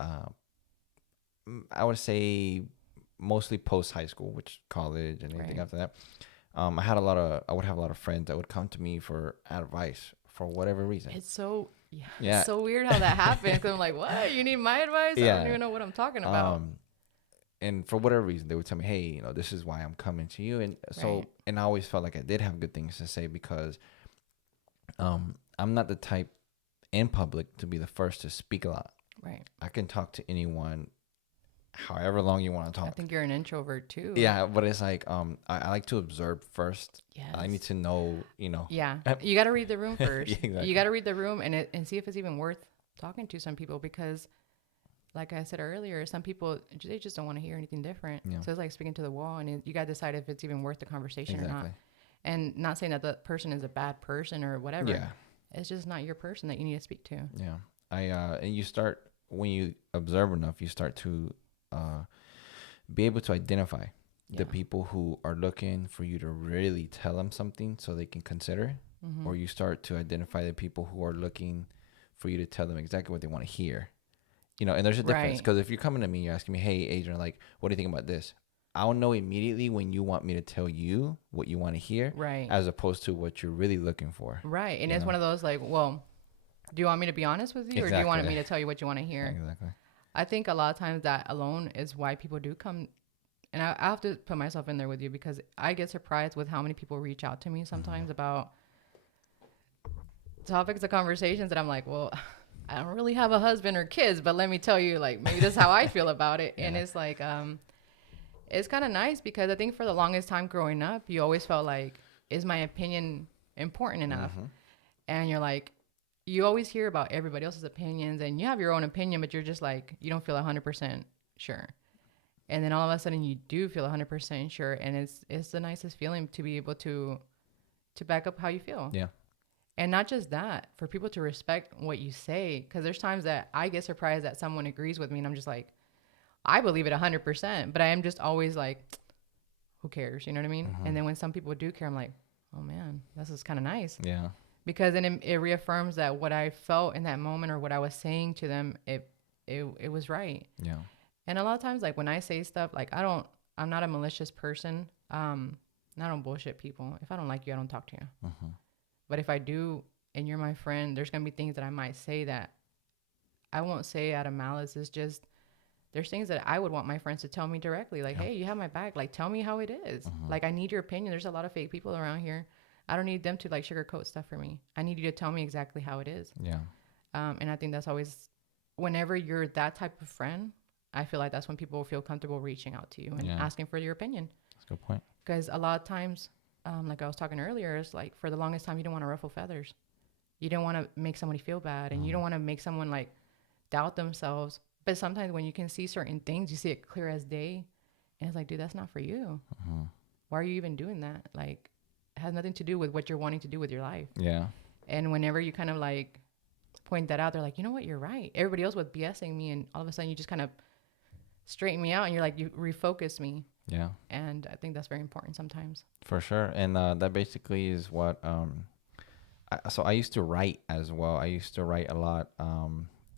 I would say mostly post high school, which college and anything after that. I would have a lot of friends that would come to me for advice for whatever reason. It's so It's so weird how that happens. 'Cause I'm like, what? You need my advice? I don't even know what I'm talking about. And for whatever reason, they would tell me, hey, this is why I'm coming to you. And so, and I always felt like I did have good things to say because I'm not the type in public to be the first to speak a lot. Right. I can talk to anyone however long you want to talk. I think you're an introvert too. Yeah, but it's like I like to observe first. Yes. I need to know, Yeah. You got to read the room first. Yeah, exactly. You got to read the room and see if it's even worth talking to some people because like I said earlier, some people, they just don't want to hear anything different. Yeah. So it's like speaking to the wall and you got to decide if it's even worth the conversation or not. And not saying that the person is a bad person or whatever. Yeah. It's just not your person that you need to speak to. Yeah. And you start, when you observe enough, you start to be able to identify the people who are looking for you to really tell them something so they can consider, or you start to identify the people who are looking for you to tell them exactly what they want to hear. And there's a difference because if you're coming to me, you're asking me, hey, Adrian, like, what do you think about this? I'll know immediately when you want me to tell you what you want to hear, as opposed to what you're really looking for. Right. And it's one of those like, well, do you want me to be honest with you or do you want me to tell you what you want to hear? Exactly. I think a lot of times that alone is why people do come. And I have to put myself in there with you because I get surprised with how many people reach out to me sometimes about topics of conversations that I'm like, well, I don't really have a husband or kids, but let me tell you, like, maybe this is how I feel about it. And it's like, it's kind of nice because I think for the longest time growing up, you always felt like, is my opinion important enough? And you're like, you always hear about everybody else's opinions and you have your own opinion, but you're just like, you don't feel 100% sure. And then all of a sudden you do feel 100% sure. And it's the nicest feeling to be able to back up how you feel. Yeah. And not just that, for people to respect what you say, because there's times that I get surprised that someone agrees with me and I'm just like, I believe it 100%, but I am just always like, who cares? You know what I mean? And then when some people do care, I'm like, oh man, this is kind of nice. Yeah. Because then it reaffirms that what I felt in that moment or what I was saying to them, it was right. Yeah. And a lot of times, like when I say stuff, like I'm not a malicious person. And I don't bullshit people. If I don't like you, I don't talk to you. But if I do, and you're my friend, there's going to be things that I might say that I won't say out of malice. It's just, there's things that I would want my friends to tell me directly. Like, hey, you have my back. Like, tell me how it is. Like, I need your opinion. There's a lot of fake people around here. I don't need them to like sugarcoat stuff for me. I need you to tell me exactly how it is. Yeah. And I think that's always, whenever you're that type of friend, I feel like that's when people feel comfortable reaching out to you and asking for your opinion. That's a good point. Because a lot of times, like I was talking earlier, it's like for the longest time, you don't want to ruffle feathers. You don't want to make somebody feel bad and you don't want to make someone like doubt themselves. But sometimes when you can see certain things, you see it clear as day. And it's like, dude, that's not for you. Why are you even doing that? Like, it has nothing to do with what you're wanting to do with your life. Yeah. And whenever you kind of like point that out, they're like, you know what, you're right. Everybody else was BSing me. And all of a sudden you just kind of straighten me out and you're like, you refocus me. Yeah. And I think that's very important sometimes. For sure. And that basically is what, so I used to write as well. I used to write a lot.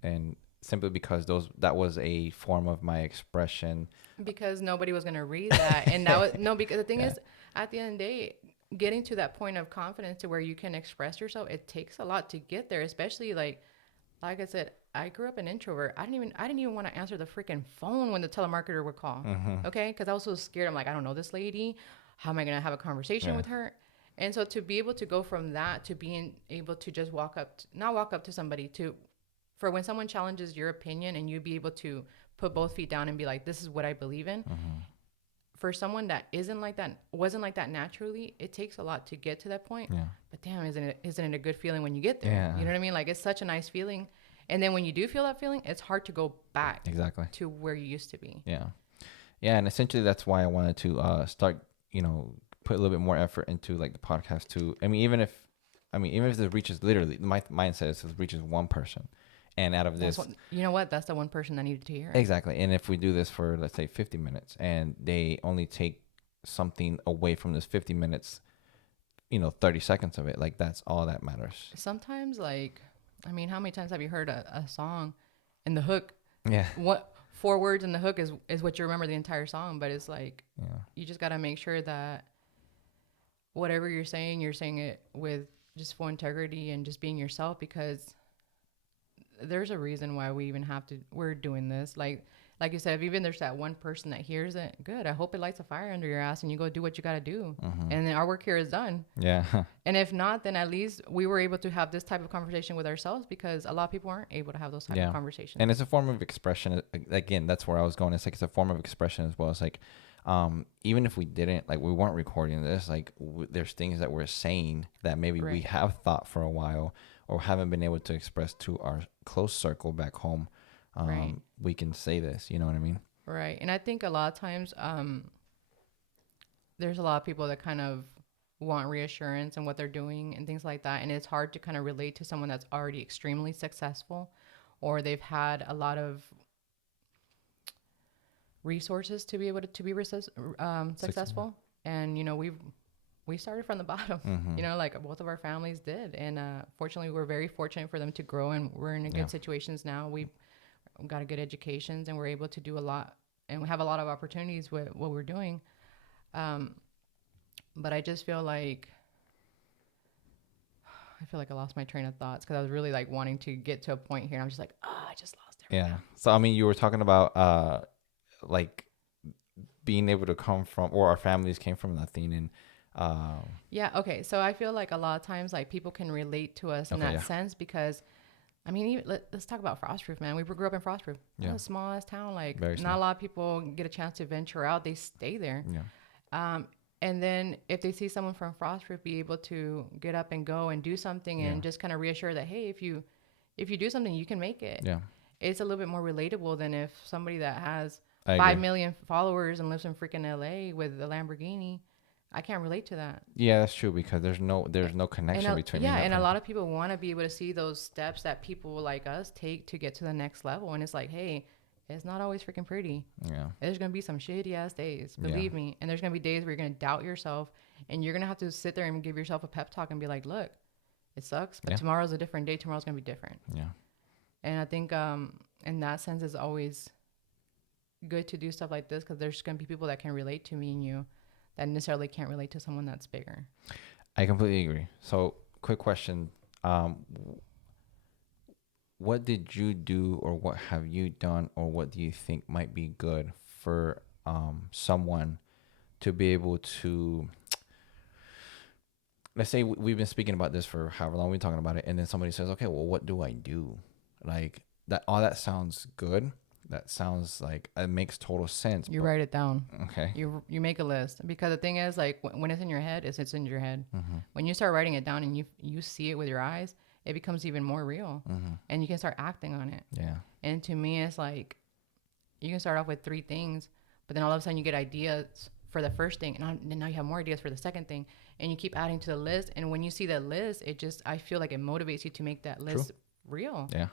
And simply because that was a form of my expression. Because nobody was going to read that. And that was, no, because the thing is, at the end of the day, getting to that point of confidence to where you can express yourself, it takes a lot to get there, especially like I said, I grew up an introvert. I didn't even want to answer the freaking phone when the telemarketer would call. Okay. Cause I was so scared. I'm like, I don't know this lady. How am I going to have a conversation with her? And so to be able to go from that to being able to just not walk up to somebody for when someone challenges your opinion and you be able to put both feet down and be like, this is what I believe in. For someone that wasn't like that naturally, it takes a lot to get to that point. Yeah. But damn, isn't it a good feeling when you get there? Yeah. You know what I mean? Like, it's such a nice feeling. And then when you do feel that feeling, it's hard to go back to where you used to be. Yeah. Yeah. And essentially that's why I wanted to start, put a little bit more effort into like the podcast too. Even if this reaches literally, my mindset is this reaches one person. And out of this, you know what? That's the one person that needed to hear it. Exactly. And if we do this for, let's say, 50 minutes and they only take something away from this 50 minutes, 30 seconds of it, like that's all that matters. Sometimes, like, how many times have you heard a song and the hook? Yeah. What 4 words in the hook is what you remember the entire song. But it's like, you just got to make sure that whatever you're saying it with just full integrity and just being yourself, because there's a reason why we're doing this. Like you said, if even there's that one person that hears it, good. I hope it lights a fire under your ass and you go do what you got to do. And then our work here is done. Yeah. And if not, then at least we were able to have this type of conversation with ourselves, because a lot of people aren't able to have those type of conversations. And it's a form of expression. Again, that's where I was going. It's like, it's a form of expression as well. It's like, even if we didn't, like, we weren't recording this, like, there's things that we're saying that maybe we have thought for a while or haven't been able to express to our close circle back home. We can say this, you know what I mean? Right. And I think a lot of times, there's a lot of people that kind of want reassurance and what they're doing and things like that. And it's hard to kind of relate to someone that's already extremely successful, or they've had a lot of resources to be able to be successful. And, you know, we started from the bottom, you know, like both of our families did. And fortunately, we're very fortunate for them to grow, and we're in good situations now. We've got a good educations, and we're able to do a lot, and we have a lot of opportunities with what we're doing. But I just feel like I lost my train of thoughts, because I was really like wanting to get to a point here. And I'm just like, I just lost it. Yeah. So, I mean, you were talking about like being able to come from, or our families came from nothing. And yeah. Okay. So I feel like a lot of times, like, people can relate to us in that sense, because I mean, even, let's talk about Frostproof, man. We grew up in Frostproof. It's a small ass town. Like, not a lot of people get a chance to venture out. They stay there. Yeah. And then if they see someone from Frostproof be able to get up and go and do something, and just kind of reassure that, hey, if you do something, you can make it. Yeah. It's a little bit more relatable than if somebody that has 5 million followers and lives in freaking LA with a Lamborghini. I can't relate to that. Yeah, that's true, because there's no connection between. Yeah, and a lot of people want to be able to see those steps that people like us take to get to the next level. And it's like, hey, it's not always freaking pretty. Yeah. There's going to be some shitty ass days, believe me. And there's going to be days where you're going to doubt yourself, and you're going to have to sit there and give yourself a pep talk and be like, look, it sucks, but tomorrow's a different day. Tomorrow's going to be different. Yeah. And I think in that sense, it's always good to do stuff like this, because there's going to be people that can relate to me and you that necessarily can't relate to someone that's bigger. I completely agree. So, quick question. What did you do, or what have you done, or what do you think might be good for someone to be able to, let's say we've been speaking about this for however long we've been talking about it, and then somebody says, okay, well, what do I do? Like, that, all that sounds good. That sounds like it makes total sense. You write it down. Okay. You make a list, because the thing is, like, when it's in your head, it's in your head. When you start writing it down and you see it with your eyes, it becomes even more real, and you can start acting on it. Yeah. And to me, it's like, you can start off with 3 things, but then all of a sudden you get ideas for the first thing, and now you have more ideas for the second thing, and you keep adding to the list. And when you see that list, I feel like it motivates you to make that list real. Yeah.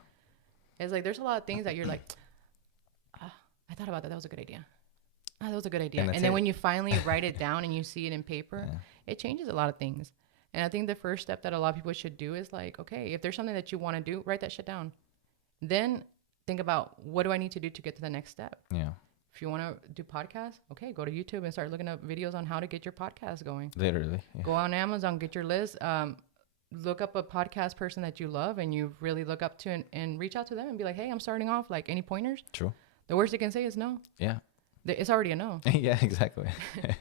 It's like, there's a lot of things that you're like, I thought about that. That was a good idea. That was a good idea. And then when you finally write it down and you see it in paper, it changes a lot of things. And I think the first step that a lot of people should do is like, okay, if there's something that you want to do, write that shit down. Then think about, what do I need to do to get to the next step? Yeah. If you want to do podcasts, okay, go to YouTube and start looking up videos on how to get your podcast going. Literally. Yeah. Go on Amazon, get your list. Look up a podcast person that you love and you really look up to, and reach out to them and be like, hey, I'm starting off. Like, any pointers? True. The worst you can say is no. Yeah. It's already a no. Yeah, exactly. Like,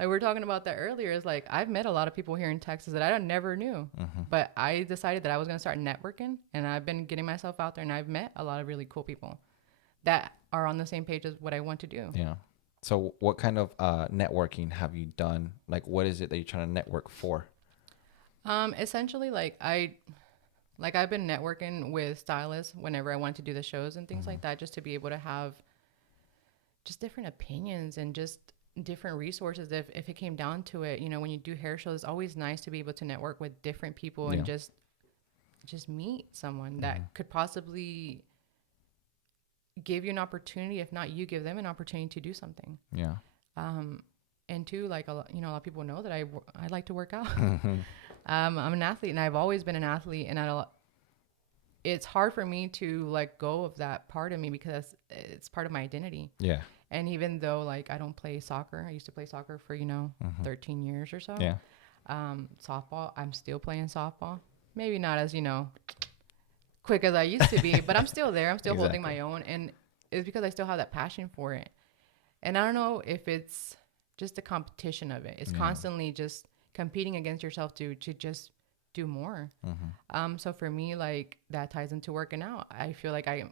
we were talking about that earlier. Is like, I've met a lot of people here in Texas that I never knew, but I decided that I was going to start networking, and I've been getting myself out there, and I've met a lot of really cool people that are on the same page as what I want to do. Yeah. So what kind of networking have you done? Like, what is it that you're trying to network for? Essentially, I've been networking with stylists whenever I want to do the shows and things like that, just to be able to have just different opinions and just different resources. If it came down to it, you know, when you do hair shows, it's always nice to be able to network with different people and just meet someone that could possibly give you an opportunity. If not, you give them an opportunity to do something. Yeah. And two, like, a lot of people know that I like to work out. I'm an athlete, and I've always been an athlete, and it's hard for me to let go of that part of me, because it's part of my identity. Yeah. And even though, like, I don't play soccer, I used to play soccer for 13 years or so. Yeah. Softball, I'm still playing softball. Maybe not as, quick as I used to be, but I'm still there. I'm still holding my own. And it's because I still have that passion for it. And I don't know if it's just the competition of it. It's constantly just competing against yourself to just do more. So for me, like, that ties into working out. I feel like I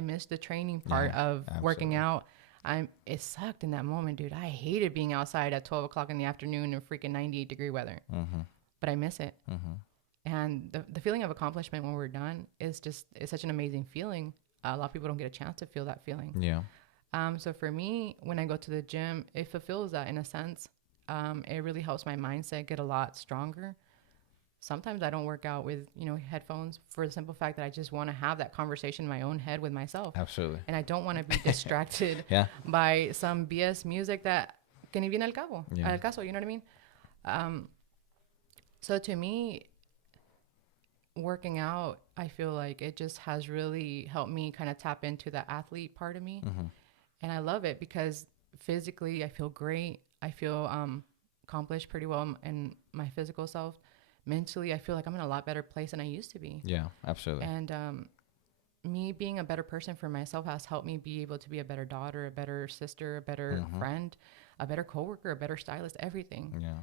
missed the training part of working out. It sucked in that moment, dude. I hated being outside at 12 o'clock in the afternoon in freaking 98-degree weather. But I miss it. And the feeling of accomplishment when we're done is such an amazing feeling. A lot of people don't get a chance to feel that feeling. Yeah. So for me, when I go to the gym, it fulfills that in a sense. It really helps my mindset get a lot stronger. Sometimes I don't work out with, headphones for the simple fact that I just want to have that conversation in my own head with myself. Absolutely. And I don't want to be distracted by some BS music that que ni viene al cabo, al caso, you know what I mean? So to me, working out, I feel like it just has really helped me kind of tap into the athlete part of me. And I love it because physically I feel great. I feel accomplished pretty well in my physical self. Mentally, I feel like I'm in a lot better place than I used to be. Yeah, absolutely. And me being a better person for myself has helped me be able to be a better daughter, a better sister, a better friend, a better coworker, a better stylist, everything. Yeah.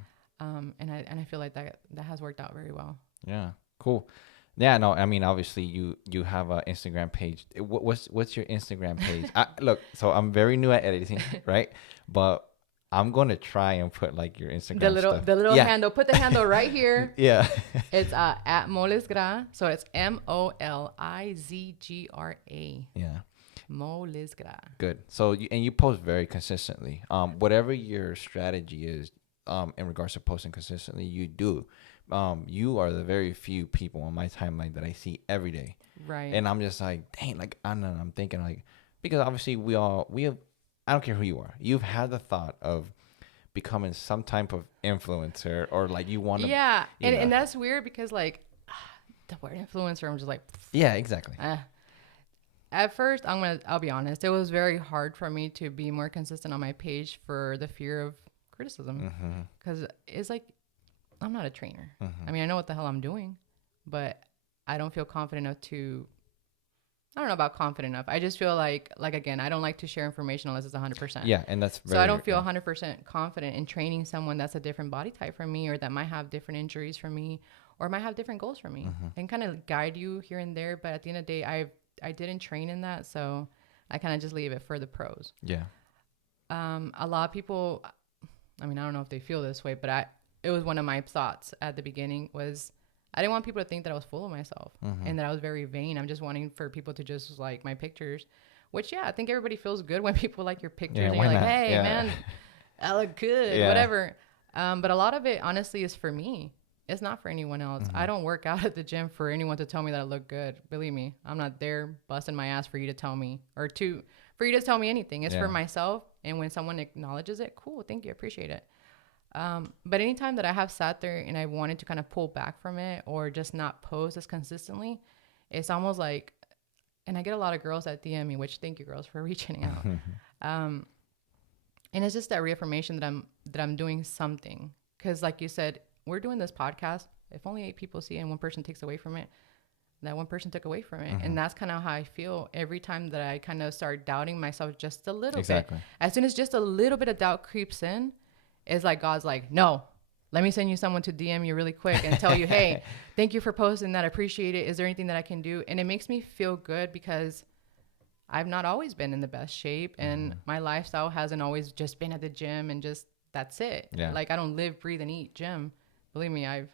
And I feel like that has worked out very well. Yeah, cool. Yeah, no, I mean, obviously you have an Instagram page. What's your Instagram page? Look, so I'm very new at editing, right? But I'm going to try and put like your Instagram the little handle. Put the handle right here. Yeah. It's at Molizgra. So it's Molizgra. Yeah. Molizgra. Good. So you post very consistently. Whatever your strategy is, in regards to posting consistently, you do. You are the very few people on my timeline that I see every day. Right. And I'm just like, dang, like I'm thinking like, because obviously we have, I don't care who you are. You've had the thought of becoming some type of influencer or like you want to. Yeah. And that's weird because like the word influencer, I'm just like. Yeah, exactly. At first, I'll be honest. It was very hard for me to be more consistent on my page for the fear of criticism. Because it's like, I'm not a trainer. I mean, I know what the hell I'm doing, but I don't feel confident enough I don't know about confident enough. I just feel like again, I don't like to share information unless it's 100%. Yeah, and that's so I don't feel 100% confident in training someone that's a different body type from me, or that might have different injuries from me, or might have different goals from me, and kind of guide you here and there. But at the end of the day, I didn't train in that, so I kind of just leave it for the pros. Yeah. A lot of people, I mean, I don't know if they feel this way, but it was one of my thoughts at the beginning was I didn't want people to think that I was full of myself and that I was very vain. I'm just wanting for people to just like my pictures, which, I think everybody feels good when people like your pictures and you're like, hey, man, I look good, whatever. But a lot of it, honestly, is for me. It's not for anyone else. I don't work out at the gym for anyone to tell me that I look good. Believe me, I'm not there busting my ass for you to tell me for you to tell me anything. It's for myself. And when someone acknowledges it, cool, thank you, appreciate it. But anytime that I have sat there and I wanted to kind of pull back from it or just not post as consistently, it's almost like, and I get a lot of girls that DM me, which thank you girls for reaching out. And it's just that reaffirmation that I'm doing something. Cause like you said, we're doing this podcast. If only 8 people see it and one person takes away from it, that one person took away from it. And that's kind of how I feel every time that I kind of start doubting myself just a little bit. As soon as just a little bit of doubt creeps in, it's like God's like, no, let me send you someone to DM you really quick and tell you, hey, thank you for posting that. I appreciate it. Is there anything that I can do? And it makes me feel good because I've not always been in the best shape and my lifestyle hasn't always just been at the gym and just that's it. Yeah. Like I don't live, breathe, and eat gym. Believe me, I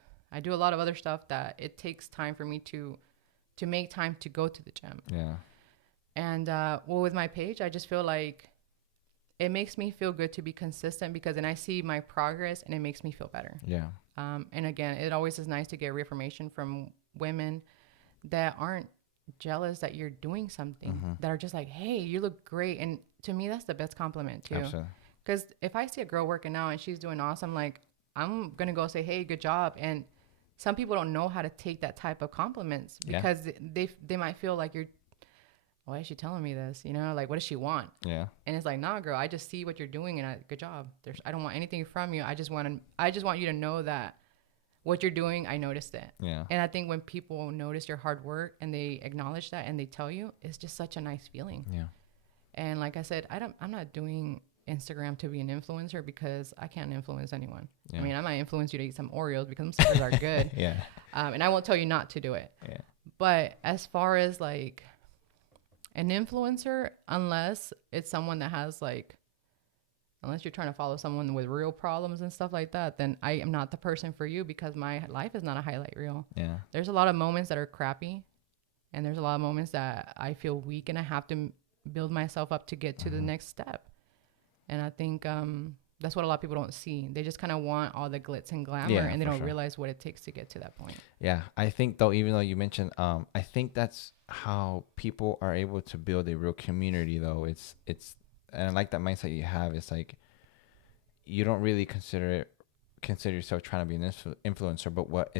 do a lot of other stuff that it takes time for me to make time to go to the gym. Yeah. And well, with my page, I just feel like it makes me feel good to be consistent because then I see my progress and it makes me feel better. Yeah. And again, it always is nice to get reaffirmation from women that aren't jealous that you're doing something, that are just like, hey, you look great. And to me, that's the best compliment too. Absolutely. Because if I see a girl working out and she's doing awesome, like I'm going to go say, hey, good job. And some people don't know how to take that type of compliments because they might feel like why is she telling me this? You know, like, what does she want? Yeah. And it's like, nah, girl, I just see what you're doing, and good job. I don't want anything from you. I just want you to know that what you're doing, I noticed it. Yeah. And I think when people notice your hard work and they acknowledge that and they tell you, it's just such a nice feeling. Yeah. And like I said, I'm not doing Instagram to be an influencer because I can't influence anyone. Yeah. I mean, I might influence you to eat some Oreos because some suckers are good. Yeah. And I won't tell you not to do it. Yeah. But as far as like an influencer, unless it's someone that has like, unless you're trying to follow someone with real problems and stuff like that, then I am not the person for you because my life is not a highlight reel. Yeah. There's a lot of moments that are crappy, and there's a lot of moments that I feel weak and I have to build myself up to get to the next step. And I think that's what a lot of people don't see. They just kind of want all the glitz and glamour, and they don't realize what it takes to get to that point. Yeah. I think, though, even though you mentioned, I think that's how people are able to build a real community, though. It's and I like that mindset you have. It's like you don't really consider yourself trying to be an influencer, but what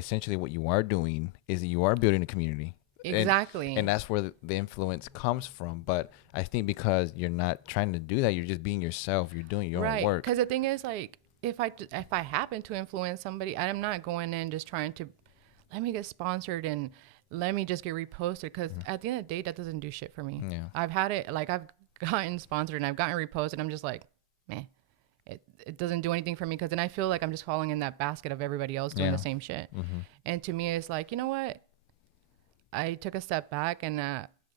you are doing is you are building a community. Exactly. And that's where the influence comes from. But I think because you're not trying to do that, you're just being yourself. You're doing your own work. Because the thing is, like, if I happen to influence somebody, I'm not going in just trying to let me get sponsored and let me just get reposted. Because at the end of the day, that doesn't do shit for me. Yeah. I've had it, like, I've gotten sponsored and I've gotten reposted. I'm just like, man, it doesn't do anything for me. Because then I feel like I'm just falling in that basket of everybody else doing the same shit. Mm-hmm. And to me, it's like, you know what? I took a step back and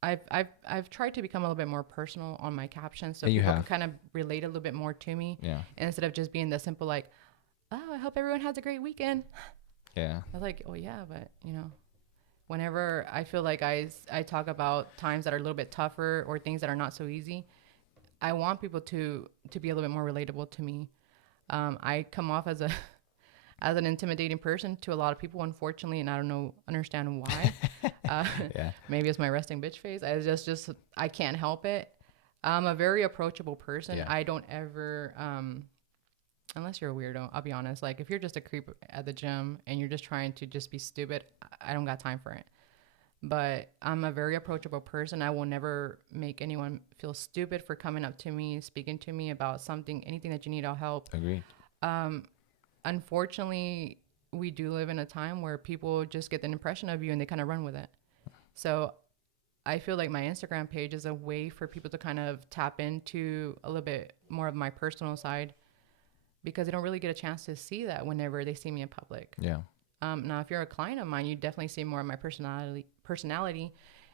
I've tried to become a little bit more personal on my captions so people can kind of relate a little bit more to me. Yeah. Instead of just being the simple like, oh, I hope everyone has a great weekend. Yeah. I was like, oh yeah, but you know, whenever I feel like I talk about times that are a little bit tougher or things that are not so easy, I want people to be a little bit more relatable to me. I come off as an intimidating person to a lot of people, unfortunately, and I don't understand why. Maybe it's my resting bitch face. I can't help it. I'm a very approachable person. Yeah. I don't ever, unless you're a weirdo, I'll be honest. Like, if you're just a creep at the gym and you're just trying to just be stupid, I don't got time for it. But I'm a very approachable person. I will never make anyone feel stupid for coming up to me, speaking to me about something, anything that you need, I'll help. Agreed. Unfortunately, we do live in a time where people just get an impression of you and they kind of run with it. So I feel like my Instagram page is a way for people to kind of tap into a little bit more of my personal side because they don't really get a chance to see that whenever they see me in public. Yeah. Now, if you're a client of mine, you definitely see more of my personality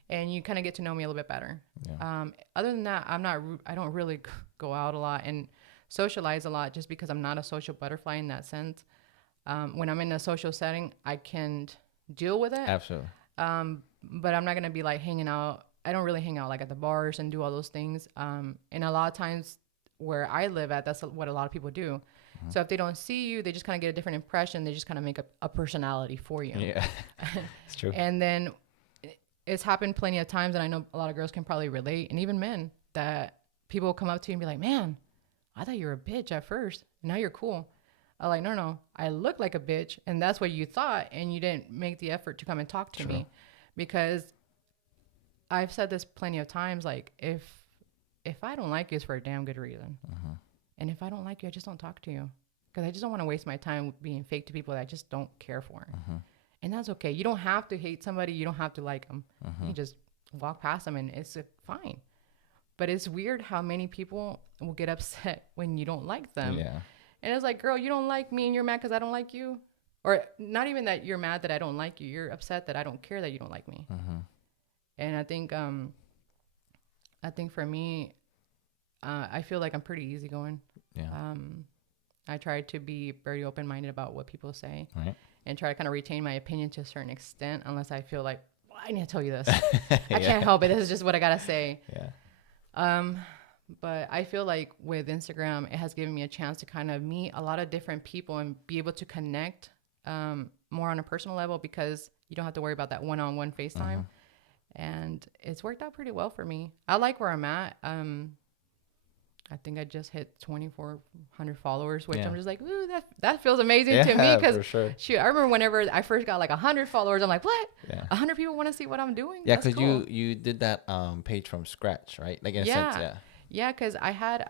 and you kind of get to know me a little bit better. Yeah. Other than that, I don't really go out a lot and socialize a lot just because I'm not a social butterfly in that sense. When I'm in a social setting, I can deal with it. Absolutely. But I'm not going to be like hanging out. I don't really hang out like at the bars and do all those things. And a lot of times where I live at, that's what a lot of people do. Mm-hmm. So if they don't see you, they just kind of get a different impression. They just kind of make a personality for you. Yeah, it's true. And then it's happened plenty of times, and I know a lot of girls can probably relate, and even men, that people will come up to you and be like, man, I thought you were a bitch at first. Now you're cool. I'm like, no, I look like a bitch. And that's what you thought. And you didn't make the effort to come and talk to me. Because I've said this plenty of times. Like, if I don't like you, it's for a damn good reason. Uh-huh. And if I don't like you, I just don't talk to you. Because I just don't want to waste my time being fake to people that I just don't care for. Uh-huh. And that's okay. You don't have to hate somebody. You don't have to like them. Uh-huh. You just walk past them and it's fine. But it's weird how many people will get upset when you don't like them. Yeah. And it's like, girl, you don't like me and you're mad because I don't like you? Or not even that you're mad that I don't like you. You're upset that I don't care that you don't like me. Uh-huh. And I think for me, I feel like I'm pretty easygoing. Yeah. I try to be very open-minded about what people say. Right. And try to kind of retain my opinion to a certain extent unless I feel like, well, I need to tell you this. I can't help it. This is just what I got to say. Yeah. But I feel like with Instagram, it has given me a chance to kind of meet a lot of different people and be able to connect more on a personal level because you don't have to worry about that one-on-one FaceTime. Uh-huh. And it's worked out pretty well for me. I like where I'm at. I I think I just hit 2,400 followers, which Yeah. I'm just like, ooh, that feels amazing to me. Yeah, Because for sure. shoot, I remember whenever I first got like 100 followers, I'm like, what? Yeah. 100 people want to see what I'm doing? Yeah, That's because cool. you did that page from scratch, right? Like in a Yeah. sense, yeah. Yeah, because I had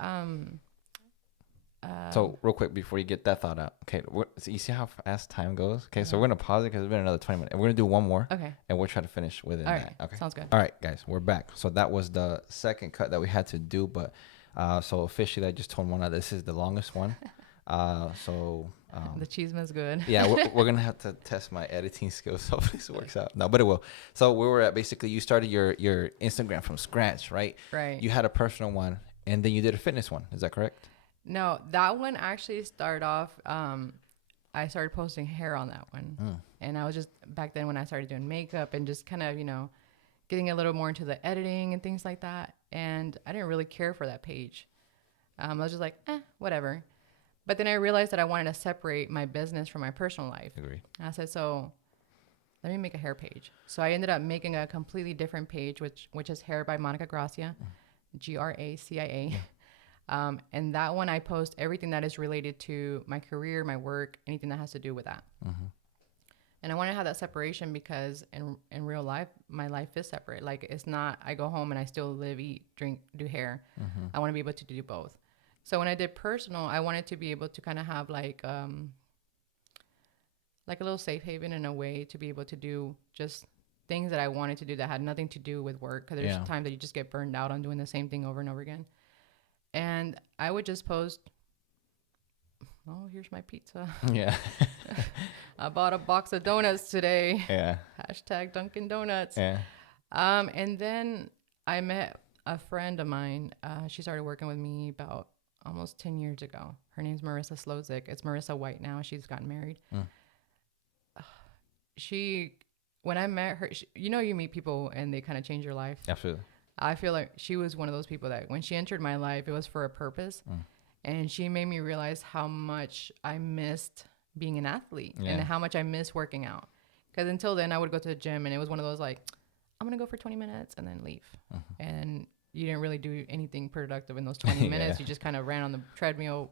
So real quick before you get that thought out, okay, so you see how fast time goes? Okay, so we're gonna pause it because it's been another 20 minutes, and we're gonna do one more. Okay. And we'll try to finish within All that. right. Okay. Sounds good. All right, guys, we're back. So that was the second cut that we had to do, but so officially, I just told Mona this is the longest one. The cheese is good. Yeah, we're gonna have to test my editing skills. Hopefully this works out. No, but it will. So we were at basically you started your Instagram from scratch, right? Right. You had a personal one, and then you did a fitness one. Is that correct? No, that one actually started off. I started posting hair on that one, and I was just back then when I started doing makeup and just kind of getting a little more into the editing and things like that. And I didn't really care for that page. I was just like, whatever. But then I realized that I wanted to separate my business from my personal life. Agree. And I said, so let me make a hair page. So I ended up making a completely different page, which is Hair by Monica Gracia, Gracia. And that one I post everything that is related to my career, my work, anything that has to do with that. And I want to have that separation because in real life, my life is separate. Like it's not, I go home and I still live, eat, drink, do hair. I want to be able to do both. So when I did personal, I wanted to be able to kind of have like a little safe haven in a way to be able to do just things that I wanted to do that had nothing to do with work. Because there's times that you just get burned out on doing the same thing over and over again. And I would just post, oh, here's my pizza. Yeah. I bought a box of donuts today. Yeah. Hashtag Dunkin' Donuts. Yeah. And then I met a friend of mine. She started working with me about almost 10 years ago. Her name's Marissa Slozik. It's Marissa White now. She's gotten married. When I met her, you meet people and they kind of change your life. Absolutely. I feel like she was one of those people that when she entered my life, it was for a purpose. And she made me realize how much I missed being an athlete and how much I miss working out. Because until then, I would go to the gym and it was one of those like, I'm going to go for 20 minutes and then leave. And you didn't really do anything productive in those 20 minutes. You just kind of ran on the treadmill.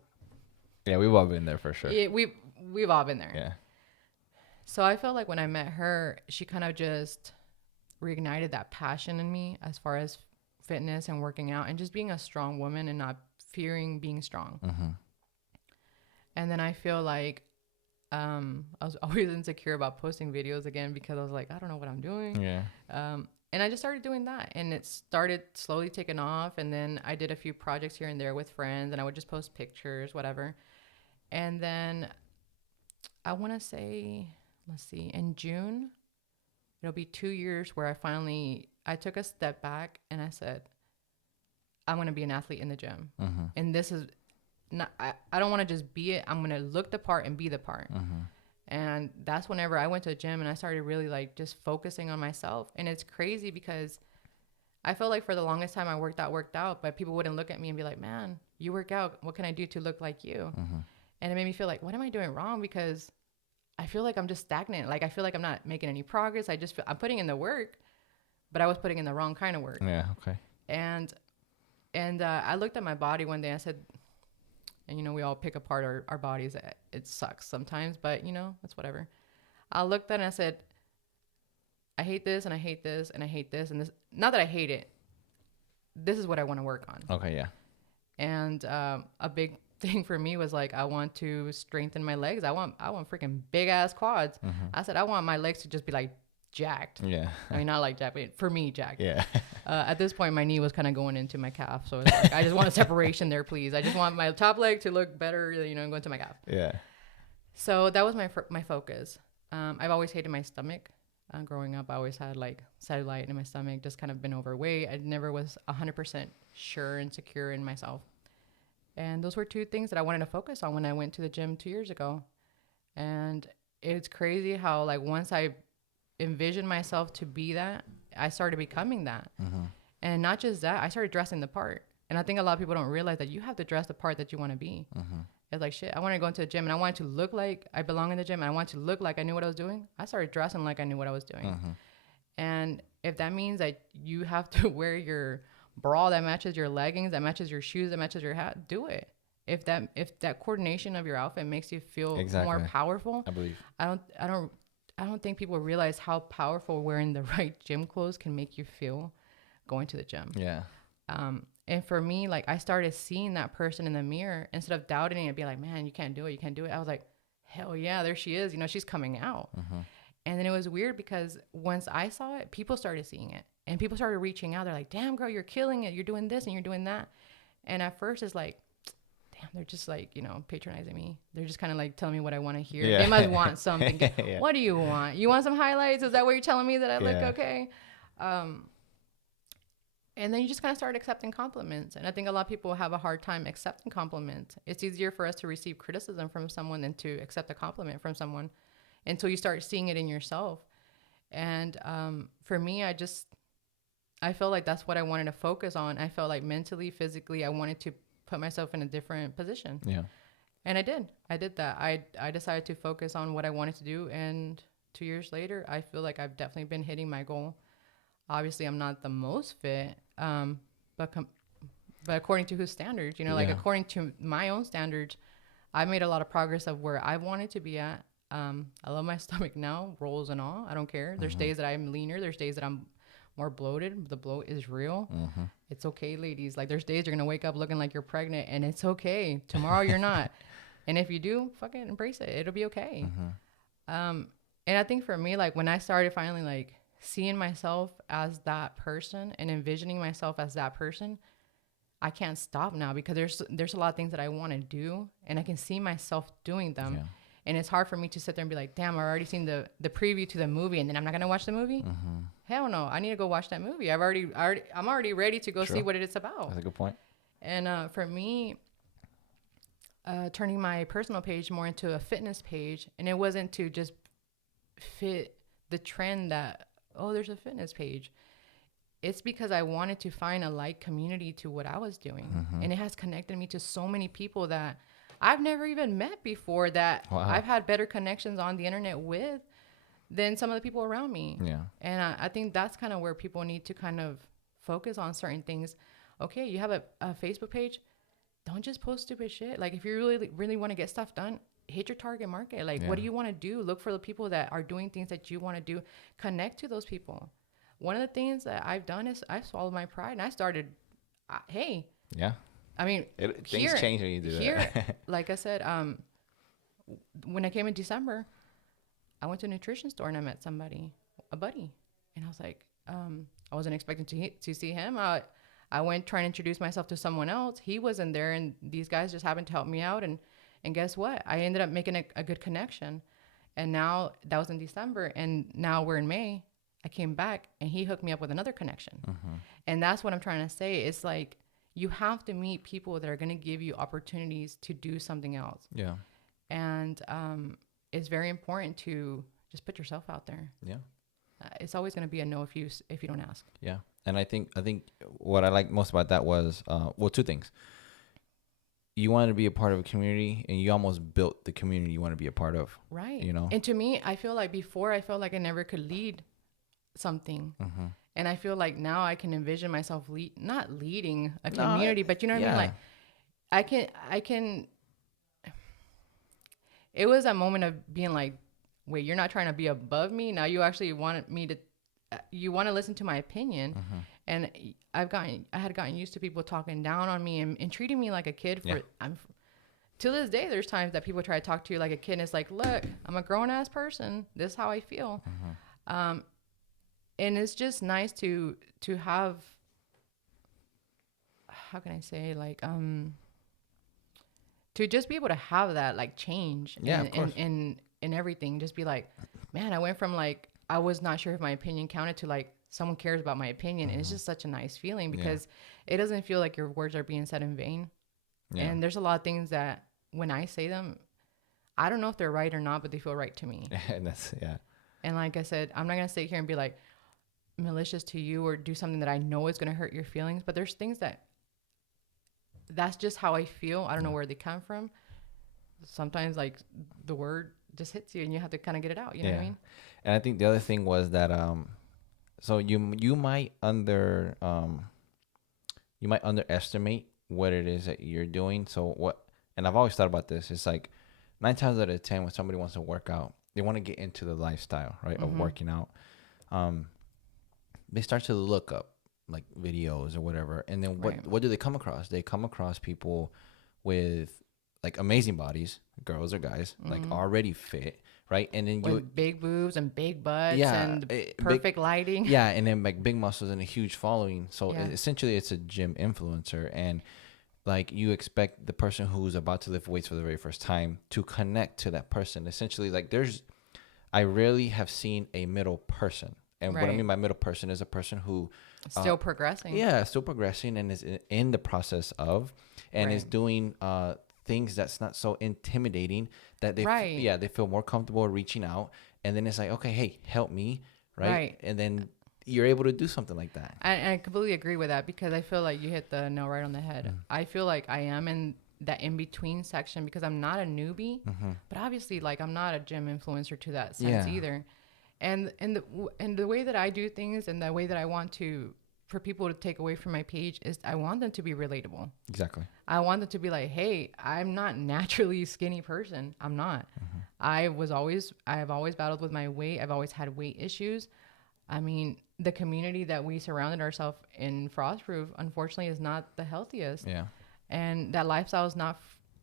Yeah, we've all been there for sure. Yeah, we've all been there. Yeah. So I felt like when I met her, she kind of just reignited that passion in me as far as fitness and working out and just being a strong woman and not fearing being strong. And then I feel like I was always insecure about posting videos again because I was like, I don't know what I'm doing. Yeah. And I just started doing that and it started slowly taking off. And then I did a few projects here and there with friends and I would just post pictures, whatever. And then I want to say, let's see, in June, it'll be 2 years where I took a step back and I said, I'm going to be an athlete in the gym. And this is not, I don't want to just be it. I'm going to look the part and be the part. And that's whenever I went to the gym and I started really like just focusing on myself. And it's crazy because I felt like for the longest time I worked out, but people wouldn't look at me and be like, man, you work out. What can I do to look like you? And it made me feel like, what am I doing wrong? Because I feel like I'm just stagnant. Like I feel like I'm not making any progress. I'm putting in the work, but I was putting in the wrong kind of work. Yeah. Okay. And I looked at my body one day. I said, and we all pick apart our bodies. It sucks sometimes, but it's whatever. I looked at it and I said, I hate this and I hate this and I hate this and this. Not that I hate it. This is what I want to work on. Okay. Yeah. And a big thing for me was like, I want to strengthen my legs. I want freaking big ass quads. I said, I want my legs to just be like jacked. Yeah. I mean, not like jacked, but for me, jacked. Yeah. At this point, my knee was kind of going into my calf. So it's like, I just want a separation there, please. I just want my top leg to look better, and go into my calf. Yeah. So that was my focus. I've always hated my stomach. Growing up, I always had like cellulite in my stomach, just kind of been overweight. I never was 100% sure and secure in myself. And those were two things that I wanted to focus on when I went to the gym 2 years ago. And it's crazy how like once I envisioned myself to be that, I started becoming that. And not just that, I started dressing the part. And I think a lot of people don't realize that you have to dress the part that you want to be. It's like, shit, I want to go into the gym and I want to look like I belong in the gym and I want to look like I knew what I was doing. I started dressing like I knew what I was doing. And if that means that you have to wear your bra that matches your leggings, that matches your shoes, that matches your hat, do it. If that coordination of your outfit makes you feel more powerful, I believe. I don't think people realize how powerful wearing the right gym clothes can make you feel going to the gym. Yeah. And for me, like, I started seeing that person in the mirror instead of doubting it and be like, man, you can't do it. You can't do it. I was like, hell yeah, there she is. You know, she's coming out. And then it was weird because once I saw it, people started seeing it and people started reaching out. They're like, damn, girl, you're killing it. You're doing this and you're doing that. And at first it's like, damn, they're just like, you know, patronizing me. They're just kind of like telling me what I want to hear. Yeah. They must want something. Yeah. What do you want? You want some highlights? Is that what you're telling me that I look okay? And then you just kind of start accepting compliments. And I think a lot of people have a hard time accepting compliments. It's easier for us to receive criticism from someone than to accept a compliment from someone until you start seeing it in yourself. And for me, I felt like that's what I wanted to focus on. I felt like mentally, physically, I wanted to put myself in a different position. Yeah. And I did that. I decided to focus on what I wanted to do. And 2 years later, I feel like I've definitely been hitting my goal. Obviously, I'm not the most fit, but according to whose standards, you know, like according to my own standards, I made a lot of progress of where I wanted to be at. I love my stomach now, rolls and all. I don't care. There's days that I'm leaner. There's days that I'm more bloated. The bloat is real. It's okay, ladies. Like, there's days you're going to wake up looking like you're pregnant, and it's okay. Tomorrow you're not. And if you do, fucking embrace it. It'll be okay. And I think for me, like, when I started finally, like, seeing myself as that person and envisioning myself as that person, I can't stop now because there's a lot of things that I want to do, and I can see myself doing them. Yeah. And it's hard for me to sit there and be like, damn, I've already seen the preview to the movie, and then I'm not going to watch the movie. Hell no. I need to go watch that movie. I'm already ready to go see what it is about. That's a good point. And for me, turning my personal page more into a fitness page, and it wasn't to just fit the trend that, oh, there's a fitness page. It's because I wanted to find a like community to what I was doing. And it has connected me to so many people that I've never even met before, that I've had better connections on the internet with than some of the people around me. Yeah. And I think that's kind of where people need to kind of focus on certain things. Okay, you have a Facebook page. Don't just post stupid shit. Like, if you really want to get stuff done, hit your target market. Like, what do you want to do? Look for the people that are doing things that you want to do. Connect to those people. One of the things that I've done is I swallowed my pride and I started, hey. Yeah. I mean, things change when you do that. Like I said, when I came in December, I went to a nutrition store and I met somebody, a buddy. And I was like, I wasn't expecting to see him. I went trying to introduce myself to someone else. He wasn't there, and these guys just happened to help me out. And guess what? I ended up making a good connection. And now, that was in December, and now we're in May. I came back, and he hooked me up with another connection. And that's what I'm trying to say. It's like, you have to meet people that are going to give you opportunities to do something else. Yeah. And it's very important to just put yourself out there. Yeah. It's always going to be a no if you don't ask. Yeah. And I think what I liked most about that was, two things. You wanted to be a part of a community, and you almost built the community you want to be a part of. Right. You know? And to me, I feel like before I felt like I never could lead something. And I feel like now I can envision myself not leading a community, but you know what I mean? Like, I can, it was a moment of being like, wait, you're not trying to be above me. Now you actually want me to, you want to listen to my opinion. And I had gotten used to people talking down on me and treating me like a kid. To this day, there's times that people try to talk to you like a kid, and it's like, look, I'm a grown ass person. This is how I feel. And it's just nice to have, how can I say, like, to just be able to have that, like, change in everything. Just be like, man, I went from, like, I was not sure if my opinion counted to, like, someone cares about my opinion. And it's just such a nice feeling because it doesn't feel like your words are being said in vain. And there's a lot of things that when I say them, I don't know if they're right or not, but they feel right to me. And like I said, I'm not going to sit here and be like malicious to you or do something that I know is going to hurt your feelings. But there's things that's just how I feel. I don't know where they come from. Sometimes, like, the word just hits you and you have to kind of get it out. You know what I mean? And I think the other thing was that, so you might you might underestimate what it is that you're doing. So what, and I've always thought about this. It's like 9 times out of 10, when somebody wants to work out, they want to get into the lifestyle, right, of working out. They start to look up like videos or whatever, and then what do they come across? They come across people with like amazing bodies, girls or guys, like already fit, right? And then with big boobs and big butts and perfect lighting. Yeah, and then like big muscles and a huge following. So essentially, it's a gym influencer, and like you expect the person who's about to lift weights for the very first time to connect to that person. Essentially, like I rarely have seen a middle person. And what I mean by middle person is a person who still progressing. Yeah, still progressing and is in the process of, and is doing things that's not so intimidating that they they feel more comfortable reaching out. And then it's like, okay, hey, help me, right? And then you're able to do something like that. I completely agree with that, because I feel like you hit the nail right on the head. I feel like I am in that in-between section, because I'm not a newbie, but obviously, like, I'm not a gym influencer to that sense either. And the way that I do things, and the way that I want for people to take away from my page, is I want them to be relatable. Exactly. I want them to be like, hey, I'm not naturally a skinny person. I'm not. I have always battled with my weight. I've always had weight issues. I mean, the community that we surrounded ourselves in Frostproof, unfortunately, is not the healthiest. Yeah. And that lifestyle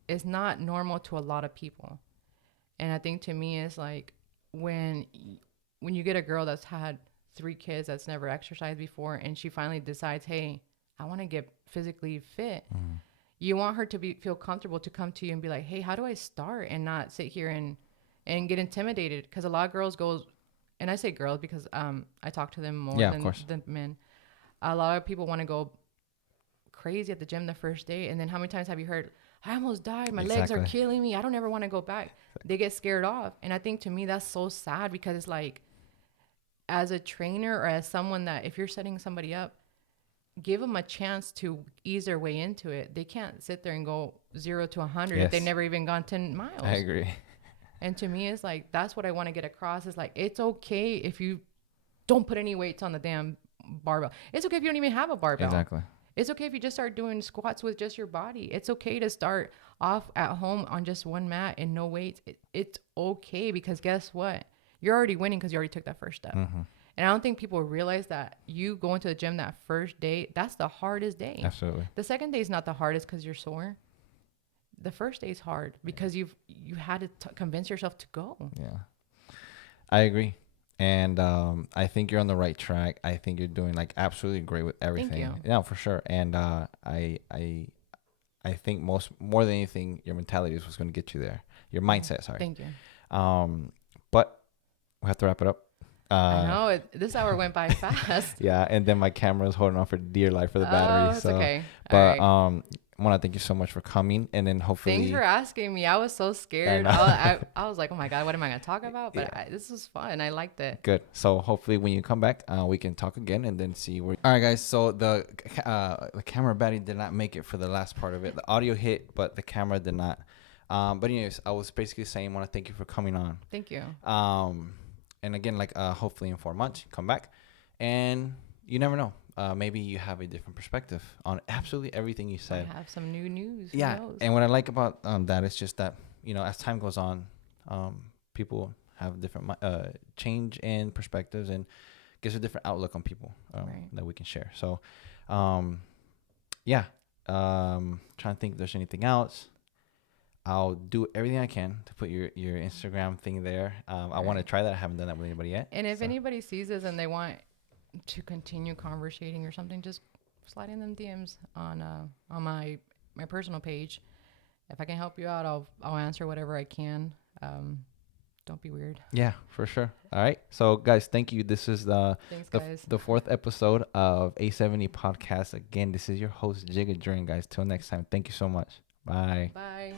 is not normal to a lot of people. And I think, to me, it's like when you get a girl that's had 3 kids, that's never exercised before, and she finally decides, hey, I want to get physically fit. You want her to feel comfortable to come to you and be like, hey, how do I start? And not sit here and get intimidated. Because a lot of girls go, and I say girls because I talk to them more than men. A lot of people want to go crazy at the gym the first day, and then how many times have you heard, I almost died, my legs are killing me, I don't ever want to go back. They get scared off. And I think, to me, that's so sad, because it's like, as a trainer or as someone that, if you're setting somebody up, give them a chance to ease their way into it. They can't sit there and go 0 to 100 if they've never even gone 10 miles. I agree. And to me, it's like, that's what I want to get across, is like, it's okay if you don't put any weights on the damn barbell. It's okay if you don't even have a barbell. Exactly. It's okay if you just start doing squats with just your body. It's okay to start off at home on just one mat and no weights. It's okay, because guess what? You're already winning, because you already took that first step. And I don't think people realize that you going to the gym that first day, that's the hardest day. Absolutely. The second day is not the hardest because you're sore. The first day is hard because you had to convince yourself to go. Yeah, I agree. And I think you're on the right track. I think you're doing like absolutely great with everything. Thank you. Yeah, for sure. And I think more than anything, your mentality is what's going to get you there. Your mindset, sorry. Thank you. But we have to wrap it up. I know this hour went by fast. Yeah, and then my camera is holding on for dear life for the battery. It's okay. But I want to thank you so much for coming, and then hopefully. Thanks for asking me. I was so scared. I was like, oh my God, what am I going to talk about? But this was fun. I liked it. Good. So hopefully when you come back, we can talk again and then see where. All right, guys. So the camera battery did not make it for the last part of it. The audio hit, but the camera did not. But anyways, I was basically saying, I want to thank you for coming on. Thank you. And again, like hopefully in 4 months, come back, and you never know. Maybe you have a different perspective on absolutely everything you said. I have some new news. Yeah, and what I like about that is just that, you know, as time goes on, people have different change in perspectives and gives a different outlook on people that we can share. So, trying to think if there's anything else. I'll do everything I can to put your Instagram thing there. I want to try that. I haven't done that with anybody yet. And if anybody sees this and they want to continue conversating or something, just slide in them DMs on my personal page. If I can help you out, I'll answer whatever I can. Don't be weird. Yeah, for sure. All right. So guys, thank you. This is the 4th episode of A7E podcast. Again, this is your host Jigga Duran, guys. Till next time. Thank you so much. Bye. Bye.